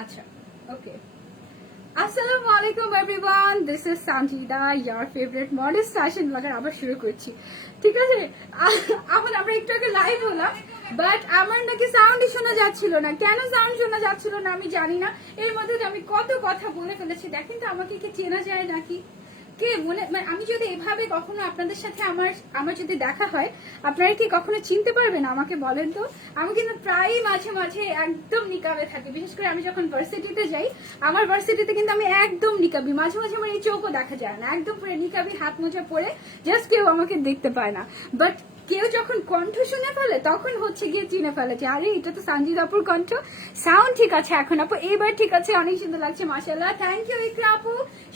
আচ্ছা ওকে আসসালামু আলাইকুম everyone, this is Sanjida, year favourite modest fashion blogger. আবার শুরু করছি, ঠিক আছে। এখন আমরা একটু আগে লাইভ হলাম, বাট আমার নাকি সাউন্ডই শোনা যাচ্ছিল না। কেন সাউন্ড শোনা যাচ্ছিল না আমি জানি না। এর মধ্যে আমি কত কথা বলে ফেলেছি, দেখেন তো আমাকে কি চেনা যায় নাকি কে মনে, মানে আমি যদি এভাবে কখনো আপনাদের সাথে আমার যদি দেখা হয়, আপনারা কি কখনো চিনতে পারবেন আমাকে, বলেন তো। আমি কিন্তু প্রায়ই মাঝে মাঝে একদম নিকাবে থাকি, বিশেষ করে আমি যখন ভার্সিটিতে যাই। আমার ভার্সিটিতে কিন্তু আমি একদম নিকাবি, মাঝে মাঝে আমার এই চোখও দেখা যায় না, একদম পুরো নিকাবি, হাত মোজা পরে, জাস্ট কেউ আমাকে দেখতে পায় না। বাট কেউ যখন কণ্ঠ শুনে ফেলে তখন হচ্ছে গিয়ে চিনে ফেলে যে আরে এটা তো সানজিদা আপুর কণ্ঠ। সাউন্ড ঠিক আছে এখন আপু, এইবার ঠিক আছে, অনেক সুন্দর লাগছে, মাশাআল্লাহ, থ্যাংক ইউ ইকরা আপু।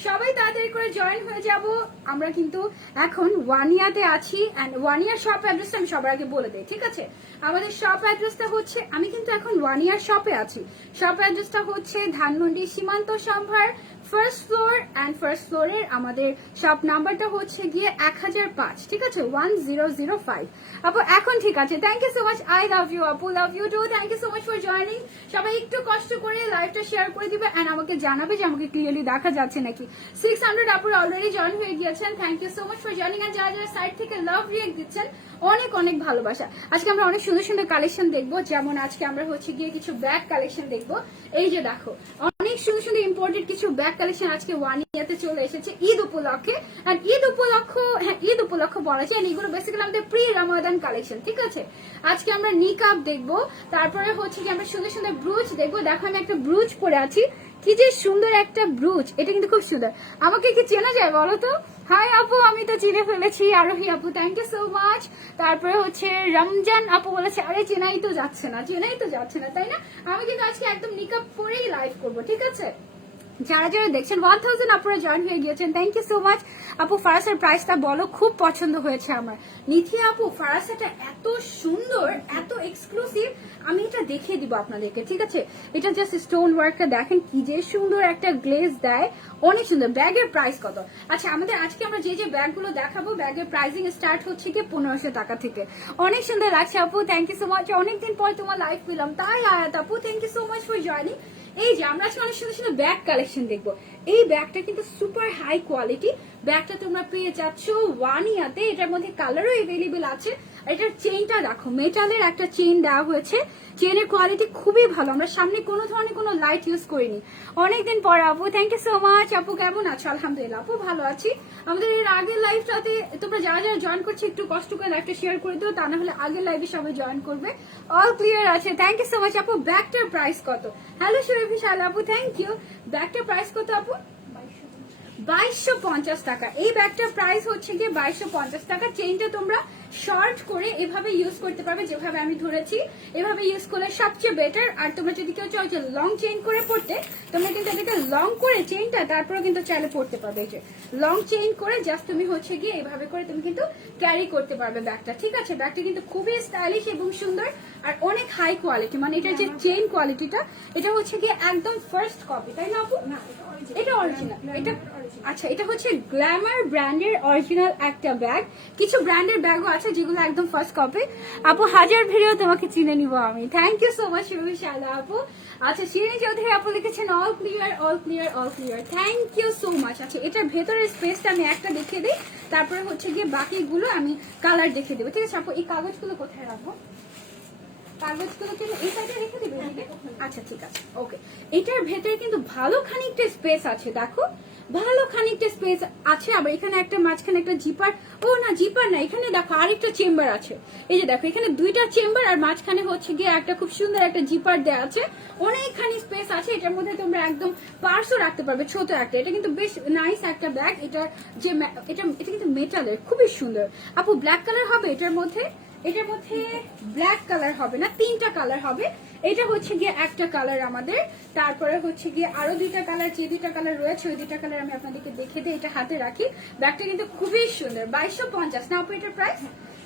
সবাই তাড়াতাড়ি করে জয়েন হয়ে যাব। আমরা কিন্তু এখন ওয়ানিয়াতে আছি, এন্ড ওয়ানিয়ার শপ অ্যাড্রেসটা আমি সবার আগে বলে দিই, ঠিক আছে। আমাদের শপ অ্যাড্রেসটা হচ্ছে, আমি কিন্তু এখন ওয়ানিয়ার শপে আছি। শপ অ্যাড্রেসটা হচ্ছে ধানমন্ডি সীমান্ত সম্ভার, ফার্স্ট ফ্লোর, এন্ড ফার্স্ট ফ্লোরের আমাদের শপ নাম্বারটা হচ্ছে গিয়ে 1005, ঠিক আছে, 1005। আপু এখন ঠিক আছে, thank you so much, I love you আপু, love you too, thank you so much for joining. সবাই একটু কষ্ট করে লাইভটা শেয়ার করে দিবে, এন্ড আমাকে জানাবে যে আমাকে ক্লিয়ারলি দেখা যাচ্ছে নাকি। 600 আপুর অলরেডি জয়েন হয়ে গিয়েছেন, thank you so much for joining. And যারা যারা সাইড থেকে লাভ রিয়েক্ট দিচ্ছেন, অনেক অনেক ভালোবাসা। আজকে আমরা অনেক সুন্দর সুন্দর কালেকশন দেখবো, যেমন আজকে আমরা হচ্ছে গিয়ে কিছু ব্যাগ কালেকশন দেখবো। এই যে দেখো, অনেক সুন্দর সুন্দর ইম্পোর্টেড কিছু ব্যাগ কালেকশন আজকে ওয়ানিয়াতে চলে এসেছে ঈদ উপলক্ষে। আর ঈদ উপলক্ষ বলা যায়, এগুলো বেসিক্যালি আমাদের প্রি রমাদান কালেকশন, ঠিক আছে। আজকে আমরা নিকাব দেখবো, তারপরে হচ্ছে কি আমরা সুন্দর সুন্দর ব্রুচ দেখবো। দেখো আমি একটা ব্রুচ পরে আছি, কি যে সুন্দর একটা ব্রুচ, এটা কিন্তু খুব সুন্দর। আমাকে কি চেনা যায় বলো তো? হাই আপু, আমি তো চিনে ফেলেছি, আরোহী আপু, থ্যাংক ইউ সো মাচ। তারপরে হচ্ছে রমজান আপু বলেছে আরে চেনাই তো যাচ্ছে না, তাই না। আমি কিন্তু আজকে একদম নিকাব পরেই লাইভ করবো, ঠিক আছে। যারা যারা দেখছেন 1000 আপনারা জয়েন হয়ে গিয়েছেন, থ্যাংক ইউ সো মাচ আপু। ফারাসার প্রাইসটা বলো, খুব পছন্দ হয়েছে আমার। নিথি আপু, ফারাসাটা এত সুন্দর, এত এক্সক্লুসিভ, আমি এটা দেখিয়ে দিব আপনাদেরকে, ঠিক আছে। এটা জাস্ট স্টোন ওয়ার্কটা দেখেন, কি যে সুন্দর একটা গ্লেজ দেয়, অনেক সুন্দর। ব্যাগের প্রাইস কত? আচ্ছা, আমাদের আজকে আমরা যে যে ব্যাগগুলো দেখাবো, ব্যাগের প্রাইসিং স্টার্ট হচ্ছে কি 1500 টাকা থেকে। অনেক সুন্দর লাগছে আপু, থ্যাংক ইউ সো মাচ। অনেকদিন পর তোমার লাইভ পেলাম, তাই আয়াত আপু, thank you so much for joining. এই যে আমরা আজকে অনেক সুন্দর সুন্দর ব্যাগ কালেকশন দেখবো। এই ব্যাগটা কিন্তু সুপার হাই কোয়ালিটি। ব্যাগটা তোমরা পেয়ে যাচ্ছ ওয়ানিয়াতে, এটার মধ্যে কালারও এভেলেবেল আছে। এটার চেইনটা দেখো, মেটালের একটা চেইন দেওয়া হয়েছে, চেইনের কোয়ালিটি খুবই ভালো। আমরা সামনে কোনো ধরনের কোনো লাইট ইউজ করিনি। অনেকদিন পর আপু, থ্যাংক ইউ সো মাচ আপু। কেমন আছো? আলহামদুলিল্লাহ আপু, ভালো আছি। আমাদের এর আগের লাইভটাতে তোমরা যারা যারা জয়েন করছে একটু কষ্ট করে লাইভটা শেয়ার করে দিও, তা না হলে আগের লাইভে সবাই জয়েন করবে। অল ক্লিয়ার আছে, থ্যাংক ইউ সো মাচ আপু। ব্যাগটার প্রাইস কত? হ্যালো সুরভি শালা আপু, থ্যাংক ইউ। ব্যাগটার প্রাইস কত আপু? 2250 টাকা। এই ব্যাগটার প্রাইস হচ্ছে গিয়ে 2250 টাকা। চেইনটা তোমরা শর্ট করে এভাবে ইউজ করতে পারবে, যেভাবে আমি ধরেছি এভাবে ইউজ করলে সবচেয়ে বেটার। আর তোমরা যদি কেউ চাও যে লং চেইন করে পড়তে, তোমরা কিন্তু এটাকে লং করে চেইনটা তারপরে কিন্তু চাইলে পড়তে পারবে। এই যে লং চেইন করে জাস্ট তুমি হচ্ছে গিয়ে এভাবে করে তুমি কিন্তু ক্যারি করতে পারবে ব্যাগটা, ঠিক আছে। ব্যাগটা কিন্তু খুবই স্টাইলিশ এবং সুন্দর আর অনেক হাই কোয়ালিটি, মানে এটা যে চেইন কোয়ালিটিটা, এটা হচ্ছে গিয়ে একদম ফার্স্ট কপি, তাই না আপু? এটা অরিজিনাল, এটা আচ্ছা, এটা হচ্ছে গ্ল্যামার ব্র্যান্ডের অরিজিনাল একটা ব্যাগ। কিছু ব্র্যান্ডের ব্যাগও আছে যেগুলো একদম ফার্স্ট কপি। আপু হাজার ভিডিও তোমাকে চিনে নিব আমি, thank you so much Rabi Shala আপু। আচ্ছা, শিরিন চৌধুরী আপু লিখেছেন all clear, all clear, all clear, thank you so much. আচ্ছা, এটার ভেতরের স্পেসটা আমি একটা দেখিয়ে দিই, তারপরে হচ্ছে গিয়ে বাকিগুলো আমি কালার দেখিয়ে দেবো, ঠিক আছে আপু। এই কাগজগুলো কোথায় রাখবো? কাগজগুলোকে এই সাইডে রেখে দিবে। আচ্ছা ঠিক আছে, ওকে। এটার ভেতরে কিন্তু ভালো খানিকটা স্পেস আছে, দেখো ভালো খানিকটা স্পেস আছে। আবার এখানে একটা মাঝখানে একটা জিপার, ও না জিপার না, এখানে দেখো আরেকটা চেম্বার আছে। এই যে দেখো, এখানে দুইটা চেম্বার আর মাঝখানে হচ্ছে গিয়ে একটা খুব সুন্দর একটা জিপার দেওয়া আছে। অনেকখানি স্পেস আছে। এটার মধ্যে তোমরা একদম পার্সও রাখতে পারবে, ছোট একটা। এটা কিন্তু বেশ নাইস একটা ব্যাগ। এটা যে এটা কিন্তু মেটালের, খুবই সুন্দর। আপু ব্ল্যাক কালার হবে এটার মধ্যে? এটার মধ্যে ব্ল্যাক কালার হবে না, 3টা কালার হবে। এটা হচ্ছে গিয়ে একটা কালার আমাদের, তারপরে হচ্ছে গিয়ে আরো 2টা কালার, যে 2টা কালার রয়েছে ওই 2টা কালার আমি আপনাদেরকে দেখে দিই। এটা হাতে রাখি। ব্যাগটা কিন্তু খুবই সুন্দর। 2250 না আপু এটার প্রাইস?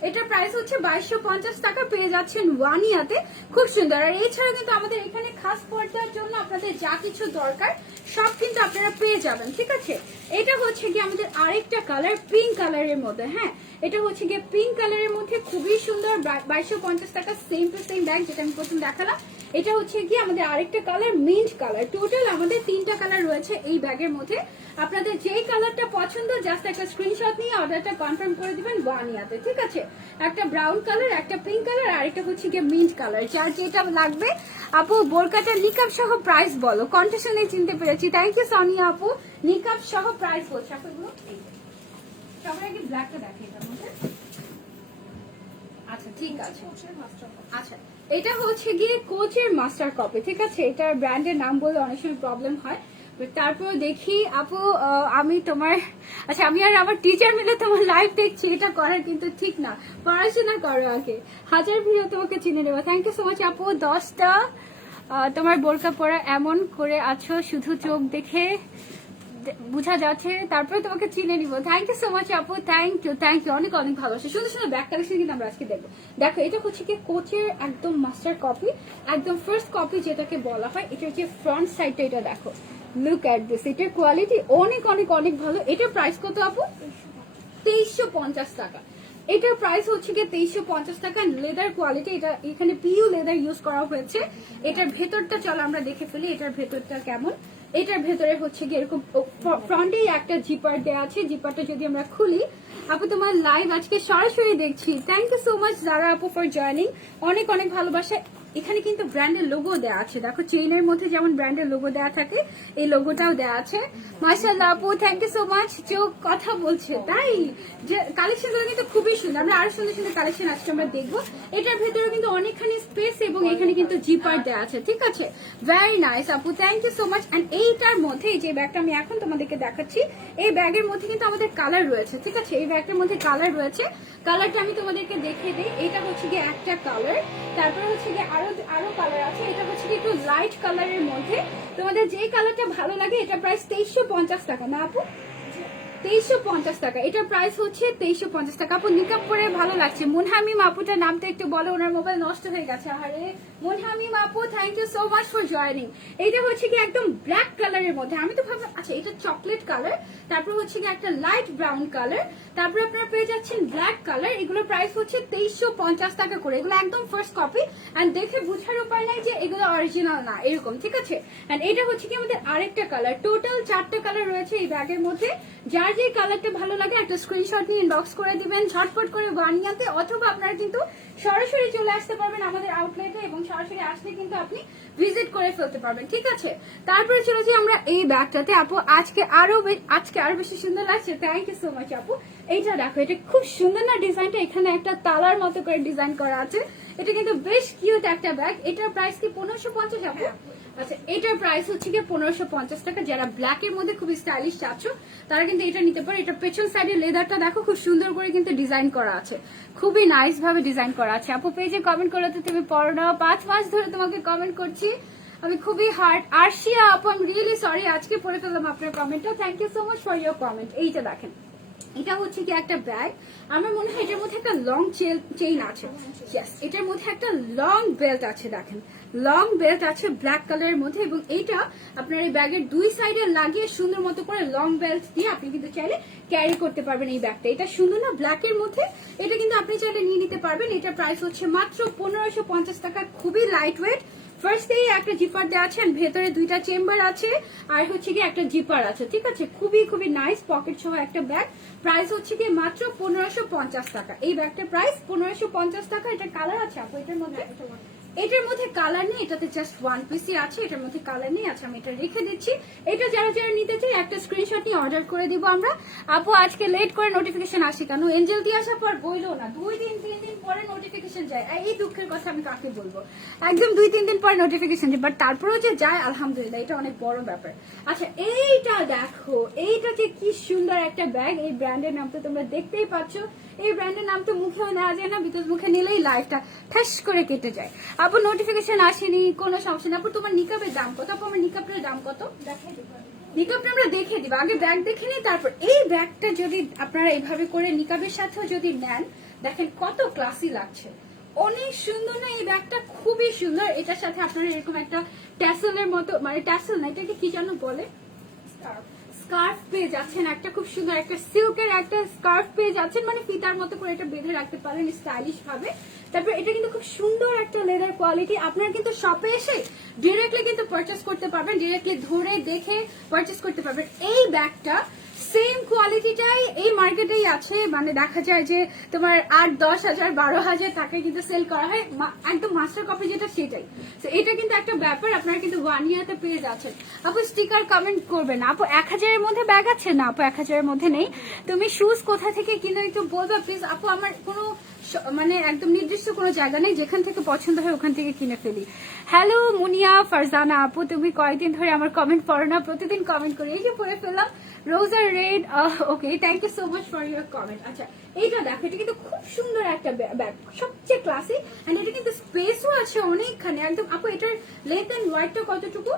এটার প্রাইস হচ্ছে 2250 টাকা, পেয়ে যাচ্ছেন ওয়ানিয়াতে, খুব সুন্দর। আর এছাড়া কিন্তু আমাদের এখানে খাস পর্দার জন্য আপনাদের যা কিছু দরকার সব কিন্তু আপনারা পেয়ে যাবেন, ঠিক আছে। এটা হচ্ছে গিয়ে আমাদের আরেকটা কালার, পিঙ্ক কালারের মধ্যে। হ্যাঁ, এটা হচ্ছে গিয়ে পিঙ্ক কালারের মধ্যে, খুবই সুন্দর। 2250 টাকা, সেম টু সেম ব্যাগ যেটা আমি প্রথম দেখালাম। এটা হচ্ছে কি আমাদের আরেকটা কালার মিন্ট কালার। টোটাল আমাদের 3টা কালার রয়েছে এই ব্যাগের মধ্যে। আপনাদের যেই কালারটা পছন্দ জাস্ট একটা স্ক্রিনশট নিয়ে অর্ডারটা কনফার্ম করে দিবেন ওয়ানিয়াতে, ঠিক আছে? একটা ব্রাউন কালার, একটা পিঙ্ক কালার, আর একটা হচ্ছে গিয়ে মিন্ট কালার। যার যেটা লাগবে আপু বোরকাটা নিকাব সহ প্রাইস বলো। কন্টেশনে চিনতে পেরেছি, থ্যাংক ইউ সোনিয়া আপু। নিকাব সহ প্রাইস বলছে আপুগুলো। সবার আগে ব্ল্যাকটা দেখে এটার মধ্যে। আচ্ছা ঠিক আছে, আচ্ছা এটা হচ্ছে গিয়ে কোচের মাস্টার কপি, ঠিক আছে? এটার ব্র্যান্ডের নাম বলে অনেক সময় প্রবলেম হয়, তারপর দেখি আপু আমি তোমার, আচ্ছা আমি আর আমার টিচার মিলে তোমার লাইভ দেখছি, এটা করার কিন্তু ঠিক না, পড়াশোনা করো আগে। হাজার ভিডিও তোমাকে চিনে নেবো, থ্যাংক ইউ সো মাচ আপু। 10টা তোমার বোরকা পরা এমন করে আছো শুধু চোখ দেখে বুঝা যাচ্ছে, তারপরে তোমাকে চিনে নিব। থ্যাংক ইউ সো মাচ আপু, থ্যাংক ইউ অনেক অনেক ভালোবাসা। সুন্দর সুন্দর ব্যাক কালেকশন কিন্তু আমরা আজকে দেখবো। দেখো এটা হচ্ছে কি কোচের একদম মাস্টার কপি, একদম ফার্স্ট কপি যেটাকে বলা হয়। এটার যে ফ্রন্ট সাইডটা এটা দেখো, লুক এট দিস, এটার কোয়ালিটি অনেক অনেক অনেক ভালো। এটার প্রাইস কত আপু? 2350 টাকা। এটার প্রাইস হচ্ছে গিয়ে 2350 টাকা। লেদার কোয়ালিটি, এটা এখানে পিইউ লেদার ইউজ করা হয়েছে। এটার ভেতরটা চলো আমরা দেখে ফেলি, এটার ভেতরটা কেমন। এটার ভেতরে হচ্ছে গিয়ে এরকম ফ্রন্টেই একটা জিপার দেওয়া আছে। জিপারটা যদি আমরা খুলি, আপু তোমার লাইভ আজকে সরাসরি দেখছি, থ্যাংক ইউ সো মাচ যারা আপু ফর জয়নিং, অনেক অনেক ভালোবাসা। এখানে কিন্তু ব্র্যান্ডের লোগো দেওয়া আছে, দেখো চেইনের মধ্যে যেমন ব্র্যান্ডের লোগো দেওয়া থাকে এই লোগোটাও দেওয়া আছে। মাশাআল্লাহ আপু, থ্যাংক ইউ সো মাচ। চোখ কথা বলছে তাই, যে কালেকশন গুলো কিন্তু খুবই সুন্দর। আমরা আরো সুন্দর সুন্দর কালেকশন আজকে আমরা দেখবো। এটার ভেতরে কিন্তু অনেকখানি স্পেস এবং এখানে কিন্তু জিপার দেওয়া আছে, ঠিক আছে? ভেরি নাইস আপু, thank you so much. And এইটার মধ্যে যে ব্যাগটা আমি এখন তোমাদেরকে দেখাচ্ছি, এই ব্যাগের মধ্যে কিন্তু আমাদের কালার রয়েছে, ঠিক আছে? এই ব্যাগটার মধ্যে কালার রয়েছে। কালারটা আমি তোমাদেরকে দেখিয়ে দিই। এটা হচ্ছে গিয়ে একটা কালার, তারপরে হচ্ছে গিয়ে আরো কালার আছে। এটা হচ্ছে গিয়ে একটু লাইট কালারের মধ্যে। তোমাদের যে কালারটা ভালো লাগে, এটা প্রাইস 2350 টাকা না আপু? 2350 টাকা। এটার প্রাইস হচ্ছে 2350 টাকা। আপু নিকাব পরে ভালো লাগছে। মুনহামিম আপুটার নামটা একটু বলো, ওনার মোবাইল নষ্ট হয়ে গেছে। আরে মুনহামিম আপু, thank you so much for joining. এইটা হচ্ছে কি একদম ব্ল্যাক কালারের মধ্যে। আমি তো ভাবলাম আচ্ছা এটা চকলেট কালার, তারপর হচ্ছে কি একটা লাইট ব্রাউন কালার, তারপর আপনারা পেয়ে যাচ্ছেন ব্ল্যাক কালার। এগুলো প্রাইস হচ্ছে 2350 টাকা করে। এগুলো একদম ফার্স্ট কপি, এন্ড দেখে বুঝার উপায় নাই যে এগুলো অরিজিনাল না, এরকম, ঠিক আছে? এন্ড এটা হচ্ছে কি আমাদের আরেকটা কালার। টোটাল 4টা কালার রয়েছে এই ব্যাগের মধ্যে। যার যে কালারটা ভালো লাগে একটা স্ক্রিনশট নিয়ে ইনবক্স করে দিবেন ঝটপট করে ওয়ানিয়াতে, অথবা আপনারা কিন্তু সরাসরি চলে আসতে পারবেন আমাদের আউটলেটে, এবং সরাসরি আসলে কিন্তু আপনি ভিজিট করে ফেলতে পারবেন, ঠিক আছে? তারপরে চলেছি আমরা এই ব্যাগটাতে। আপু আজকে আরো বেশি সুন্দর লাগছে, থ্যাংক ইউ সো মাচ আপু। এইটা দেখো, এটা খুব সুন্দর না ডিজাইনটা? এখানে একটা তালার মতো করে ডিজাইন করা আছে। এটা কিন্তু বেশ কিউট একটা ব্যাগ। এটার প্রাইস কি 1550 আপু? আচ্ছা এটার প্রাইস হচ্ছে কি 1550 টাকা। যারা ব্ল্যাক এর মধ্যে খুবই স্টাইলিশ চাচ্ছ তারা কিন্তু এটা নিতে পারে। এটা পেছন সাইডের লেদারটা দেখো খুব সুন্দর করে কিন্তু ডিজাইন করা আছে, খুবই নাইস ভাবে ডিজাইন করা আছে। আপু পেজে কমেন্ট করলে তো তুমি পড়ো না, 5 মাস ধরে তোমাকে কমেন্ট করছি আমি, খুবই হার্ড। আরশিয়া আপু আই এম রিয়েলি সরি, আজকে পড়ে ফেললাম আপনার কমেন্টটা, thank you so much for your comment. এইটা দেখেন, এটা হচ্ছে কি একটা ব্যাগ। আমার মনে হয় এটার মধ্যে একটা লং চেইন আছে, ইয়েস এটার মধ্যে একটা লং বেল্ট আছে। দেখেন লং বেল্ট আছে ব্ল্যাক কালারের মধ্যে, এবং এইটা আপনার এই ব্যাগের দুই সাইডে লাগিয়ে সুন্দর মতো করে লং বেল্ট দিয়ে আপনি কিন্তু চাইলে ক্যারি করতে পারবেন এই ব্যাগটা। এটা সুন্দর না ব্ল্যাকের মধ্যে? এটা কিন্তু আপনি চাইলে নিয়ে নিতে পারবেন। এটার প্রাইস হচ্ছে মাত্র 1550 টাকা। খুবই লাইট ওয়েট। ফার্স্টেই একটা জিপার দেওয়া আছে, ভেতরে 2টা চেম্বার আছে, আর হচ্ছে কি একটা জিপার আছে, ঠিক আছে? খুবই খুবই নাইস পকেট সহ একটা ব্যাগ। প্রাইস হচ্ছে কি মাত্র 1550 টাকা। এই ব্যাগটার প্রাইস 1550 টাকা। এটা কালার আছে আপু এটার মধ্যে? এটার মধ্যে কালার নেই, এটাতে জাস্ট ওয়ান পিসই আছে, এটার মধ্যে কালার নেই। আচ্ছা আমি এটা রেখে দিচ্ছি। এটা যারা যারা নিতে চাই একটা স্ক্রিনশট নিয়ে অর্ডার করে দিব আমরা। আপু আজকে লেট করে নোটিফিকেশন আসে কেন? এঞ্জেল দিয়ে আসার পর বইলো না, 2-3 দিন পরে নোটিফিকেশন যায়। এই দুঃখের কথা আমি কাকে বলবো, একদম 2-3 দিন পরে নোটিফিকেশন যায়, বাট তারপরেও যে যায় আলহামদুলিল্লাহ, এটা অনেক বড় ব্যাপার। আচ্ছা এইটা দেখো, এইটা যে কি সুন্দর একটা ব্যাগ। এই ব্র্যান্ডের নাম তো তোমরা দেখতেই পাচ্ছ, এই ব্র্যান্ডের নাম তো মুখেও নেওয়া যায় না, বিকজ মুখে নিলেই লাইফটা ঠাস করে কেটে যায়। আপু নোটিফিকেশন আসেনি, কোনো সমস্যা না। আপু তোমার নিকাবের দাম কত? আপু আমার নিকাবের দাম কত? নিকাবটা আমরা দেখে দিব, আগে ব্যাগ দেখে নিই, তারপর এই ব্যাগটা যদি আপনারা এইভাবে করে নিকাবের সাথেও যদি নেন, দেখেন কত ক্লাসি লাগছে, অনেক সুন্দর না? এই ব্যাগটা খুবই সুন্দর। এটার সাথে আপনারা এরকম একটা ট্যাসেলের মতো, মানে ট্যাসেল না, এটাকে কি যেন বলে, স্কার্ফ পেয়ে যাচ্ছেন, একটা খুব সুন্দর একটা সিল্কের একটা স্কার্ফ পেয়ে যাচ্ছেন, মানে ফিতার মতো করে এটা বেঁধে রাখতে পারেন স্টাইলিশ ভাবে। তারপর এটা কিন্তু খুব সুন্দর একটা লেদার কোয়ালিটি। আপনারা কিন্তু শপে এসে ডিরেক্টলি কিন্তু পারচেস করতে পারবেন, ডিরেক্টলি ধরে দেখে পারচেস করতে পারবেন। এই ব্যাগটা সেম কোয়ালিটিটাই এই মার্কেটেই আছে, মানে দেখা যায় যে তোমার 8-10 হাজার 12 হাজার টাকায় কিন্তু সেল করা হয়, একদম মাস্টার কপি যেটা সেটাই। তো এটা কিন্তু একটা ব্যাপার, আপনারা কিন্তু 1 ইয়ারতে পেয়ে যাচ্ছেন। আপু স্টিকার কমেন্ট করবেন আপু 1000-এর মধ্যে ব্যাগ আছে না? আপু 1000-এর মধ্যে নেই। তুমি শুজ কোথা থেকে কিনো একটু বলবা প্লিজ আপু। আমার কোনো মানে একদম নির্দিষ্ট কোনো জায়গা নেই, যেখান থেকে পছন্দ হয় ওখান থেকে কিনে ফেলি। হ্যালো মুনিয়া ফারজানা আপু, তুমি কয়েকদিন ধরে আমার কমেন্ট পড়ো না? প্রতিদিন কমেন্ট করি, এই যে পড়ে ফেললাম রোজা রেড। Okay, thank you so much for your comment. আচ্ছা এইটা দেখো, এটা কিন্তু খুব সুন্দর একটা ব্যাগ, সবচেয়ে ক্লাসি, এন্ড এটা কিন্তু স্পেসও আছে অনেকখানে একদম। আপু এটার লেন্থ এন্ড ওয়াইডটা কতটুকু?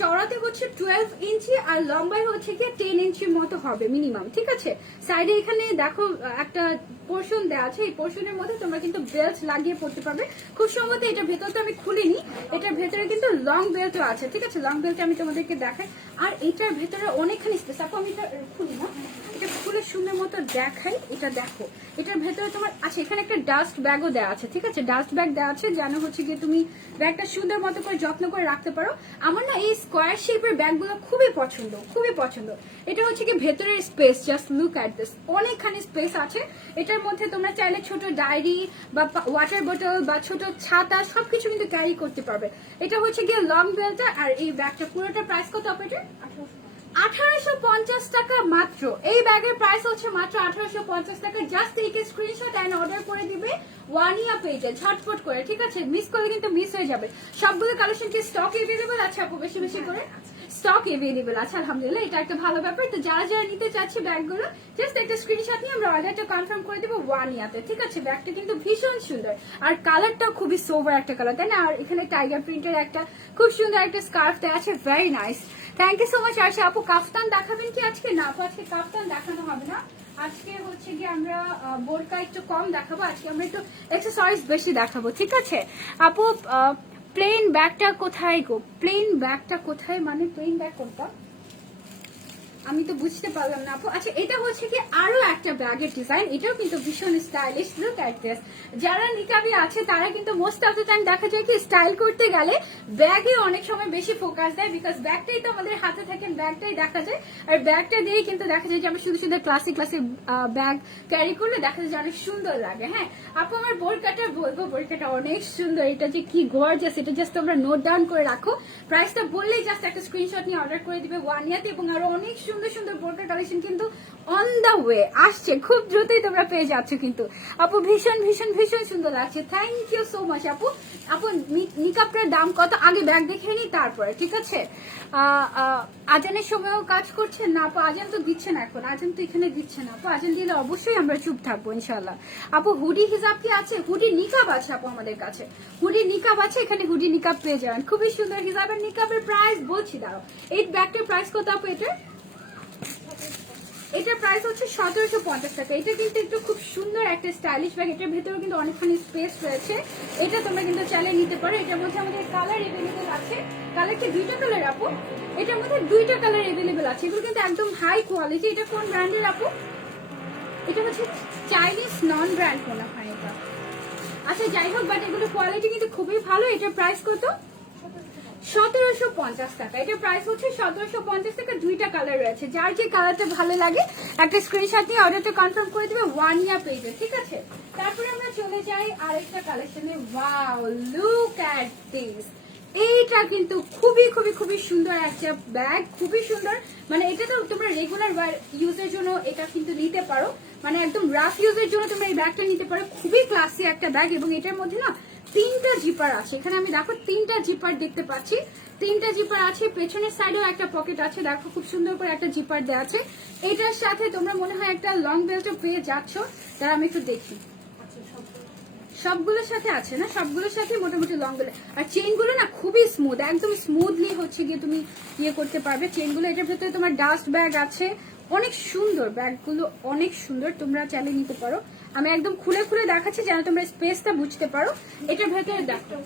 চওড়াতে হচ্ছে 12 ইঞ্চি আর লম্বায় হচ্ছে কি 10 ইঞ্চির মতো হবে মিনিমাম, ঠিক আছে। সাইডে এখানে দেখো একটা পোর্শন দেওয়া আছে, এই পোর্শনের মধ্যে তোমরা কিন্তু বেল্ট লাগিয়ে পড়তে পারবে খুব সম্ভবত। এটা ভেতর তো আমি খুলিনি, এটার ভেতরে কিন্তু লং বেল্টও আছে, ঠিক আছে। লং বেল্ট আমি তোমাদেরকে দেখাই। আর এটার ভেতরে অনেকখানি স্পেস। আপু আমি এটা খুলি না, এটা খুলে সুন্দর মতো দেখাই। এটা দেখো, এটার ভেতরে তোমার আচ্ছা এখানে একটা ডাস্ট ব্যাগও দেওয়া আছে, ঠিক আছে। ডাস্ট ব্যাগ দেওয়া আছে যেন হচ্ছে গিয়ে তুমি ব্যাগটা সুন্দর মতো করে যত্ন করে রাখতে পারো। আমার না এই স্কোয়ার শেপের ব্যাগগুলো খুবই পছন্দ, খুবই পছন্দ। এটা হচ্ছে কি ভেতরের space, just look at this, অনেকখানি স্পেস আছে। এটার মধ্যে তোমরা চাইলে ছোট ডায়েরি বা ওয়াটার বোতল বা ছোট ছাতা সবকিছু কিন্তু ক্যারি করতে পারবে। এটা হচ্ছে গিয়ে লং বেলটা। আর এই ব্যাগটা পুরোটা প্রাইস কত আপনাদের? 1850 টাকা মাত্র। এই ব্যাগের প্রাইস হচ্ছে মাত্র 1850 টাকা। Just take a screenshot and order করে দিবে ওয়ানিয়া পেজে ঝটপট করে, ঠিক আছে। মিস করলে কিন্তু মিস হয়ে যাবে। সবগুলো কালেকশন কি স্টক এভেলেবল আছে আপু? বেশি বেশি করে স্টক এভেলেবল আছে, আলহামদুলিল্লাহ। এটা একটা ভালো ব্যাপার। তো যারা যারা নিতে চাচ্ছে ব্যাগগুলো জাস্ট একটা স্ক্রিনশট নিয়ে আমরা অর্ডারটা কনফার্ম করে দেবো ওয়ানিয়াতে, ঠিক আছে। ব্যাগটা কিন্তু ভীষণ সুন্দর আর কালারটাও খুবই সোভার একটা কালার, তাই না। আর এখানে টাইগার প্রিন্টের একটা খুব সুন্দর একটা স্কার্ফ দেওয়া আছে, very nice. Thank you so much. Asha আপু কাফতান দেখাবেন কি আজকে? না আপু আজকে কাফতান দেখানো হবে না। আজকে হচ্ছে কি আমরা বোরকা একটু কম দেখাবো, আজকে আমরা একটু এক্সেসরিজ বেশি দেখাবো, ঠিক আছে। আপু প্লেন ব্যাগটা কোথায় গো? প্লেন ব্যাগটা কোথায় মানে প্লেন ব্যাগ কোনটা আমি তো বুঝতে পারলাম না আপু। আচ্ছা এটা হচ্ছে কি আরো একটা ব্যাগের ডিজাইন, এটাও কিন্তু ভীষণ স্টাইলিশ। Look at this. যারা নিকাবি আছে তারা কিন্তু মোস্ট অফ দ্য টাইম দেখা যায় কি স্টাইল করতে গেলে ব্যাগে অনেক সময় বেশি ফোকাস দেয়, বিকজ ব্যাগটাই তো আমাদের হাতে থাকে, ব্যাগটাই দেখা যায়। আর ব্যাগটা দিয়ে কিন্তু দেখা যায় যে আমরা শুধু শুধু ক্লাসিক ক্লাসিক ব্যাগ ক্যারি করলে দেখা যায় যে অনেক সুন্দর লাগে। হ্যাঁ আপু আমার বোরকাটা বলবো, বোরকাটা অনেক সুন্দর। এটা যে কি গর্জিয়াস, এটা জাস্ট তোমরা নোট ডাউন করে রাখো। প্রাইসটা বললেই জাস্ট একটা স্ক্রিনশট নিয়ে অর্ডার করে দিবে ওয়ানিয়াতে। এবং আরো অনেক সুন্দর সুন্দর বোরকা কালেকশন কিন্তু অন দা ওয়ে আসছে, খুব দ্রুতই তোমরা পেয়ে যাচ্ছ কিন্তু। আপু ভীষণ ভীষণ ভীষণ সুন্দর লাগছে, থ্যাংক ইউ সো মাচ আপু। আপু নিকাপটার দাম কত আগে ব্যাগ দেখে নি তারপরে, ঠিক আছে। আজানের সময়ও কাজ করছেন না আপু? আজান তো দিচ্ছে না এখন, আজান তো এখানে দিচ্ছে না আপু। আজান দিলে অবশ্যই আমরা চুপ থাকবো ইনশাল্লাহ। আপু হুডি হিজাব কি আছে? হুডি নিকাব আছে আপু আমাদের কাছে, হুডি নিকাব আছে, এখানে হুডি নিকাব পেয়ে যাবেন। খুবই সুন্দর হিজাবের নিকাবের প্রাইস বলছি, দাঁড়াও। এই ব্যাগটার প্রাইস কত আপু? এটার প্রাইস হচ্ছে 1750 টাকা। এটা কিন্তু একটু খুব সুন্দর একটা স্টাইলিশ ব্যাগ, এটার ভেতরে কিন্তু অনেকখানি স্পেস রয়েছে। এটা তোমরা কিন্তু চাইলে নিতে পারো। এটার মধ্যে আমাদের কালার এভেলেবেল আছে। কালার কি 2টা কালার আপু? এটার মধ্যে 2টা কালার এভেলেবেল আছে। এগুলো কিন্তু একদম হাই কোয়ালিটি। এটা কোন ব্র্যান্ডের আপু? এটা হচ্ছে চাইনিজ নন ব্র্যান্ড মনে হয় এটা। আচ্ছা যাই হোক, বাট এগুলো কোয়ালিটি কিন্তু খুবই ভালো। এটার প্রাইস কত? 1750 টাকা। এটা প্রাইস হচ্ছে 1750 টাকা। 2টা কালার রয়েছে, যার যে কালারটা ভালো লাগে একটা স্ক্রিনশট নিয়ে অর্ডারটা কনফার্ম করে দিবে ওয়ানিয়া পেজে, ঠিক আছে। তারপরে আমরা চলে যাই আরেকটা কালেকশনে। Wow look at this. এইটা কিন্তু খুবই খুবই খুবই সুন্দর একটা ব্যাগ, খুবই সুন্দর। মানে এটা তো তোমরা রেগুলার ইউজের জন্য এটা কিন্তু নিতে পারো, মানে একদম রাফ ইউজের জন্য তোমরা এই ব্যাগটা নিতে পারো। খুবই ক্লাসি একটা ব্যাগ। এবং এটার মধ্যে না 3টা জিপার আছে। এখানে আমি দেখো 3টা জিপার দেখতে পাচ্ছি, 3টা জিপার আছে। পেছনের সাইডেও একটা পকেট আছে, দেখো খুব সুন্দর করে একটা জিপার দেওয়া আছে। এটার সাথে তোমরা মনে হয় একটা লং বেল্টও পেয়ে যাচ্ছ। তারা আমি একটু দেখি, সবগুলোর সাথে আছে না? সবগুলোর সাথে মোটামুটি লং বেল্ট। আর চেইন গুলো না খুবই স্মুথ, একদম স্মুথলি হচ্ছে গিয়ে তুমি ইয়ে করতে পারবে চেইন গুলো। এটার ভেতরে তোমার ডাস্ট ব্যাগ আছে, অনেক সুন্দর ব্যাগগুলো, অনেক সুন্দর। তোমরা চাইলে নিতে পারো। আমি একদম খুলে খুলে দেখাচ্ছি যেন তোমরা স্পেসটা বুঝতে পারো। এটার ভেতরে দেখো,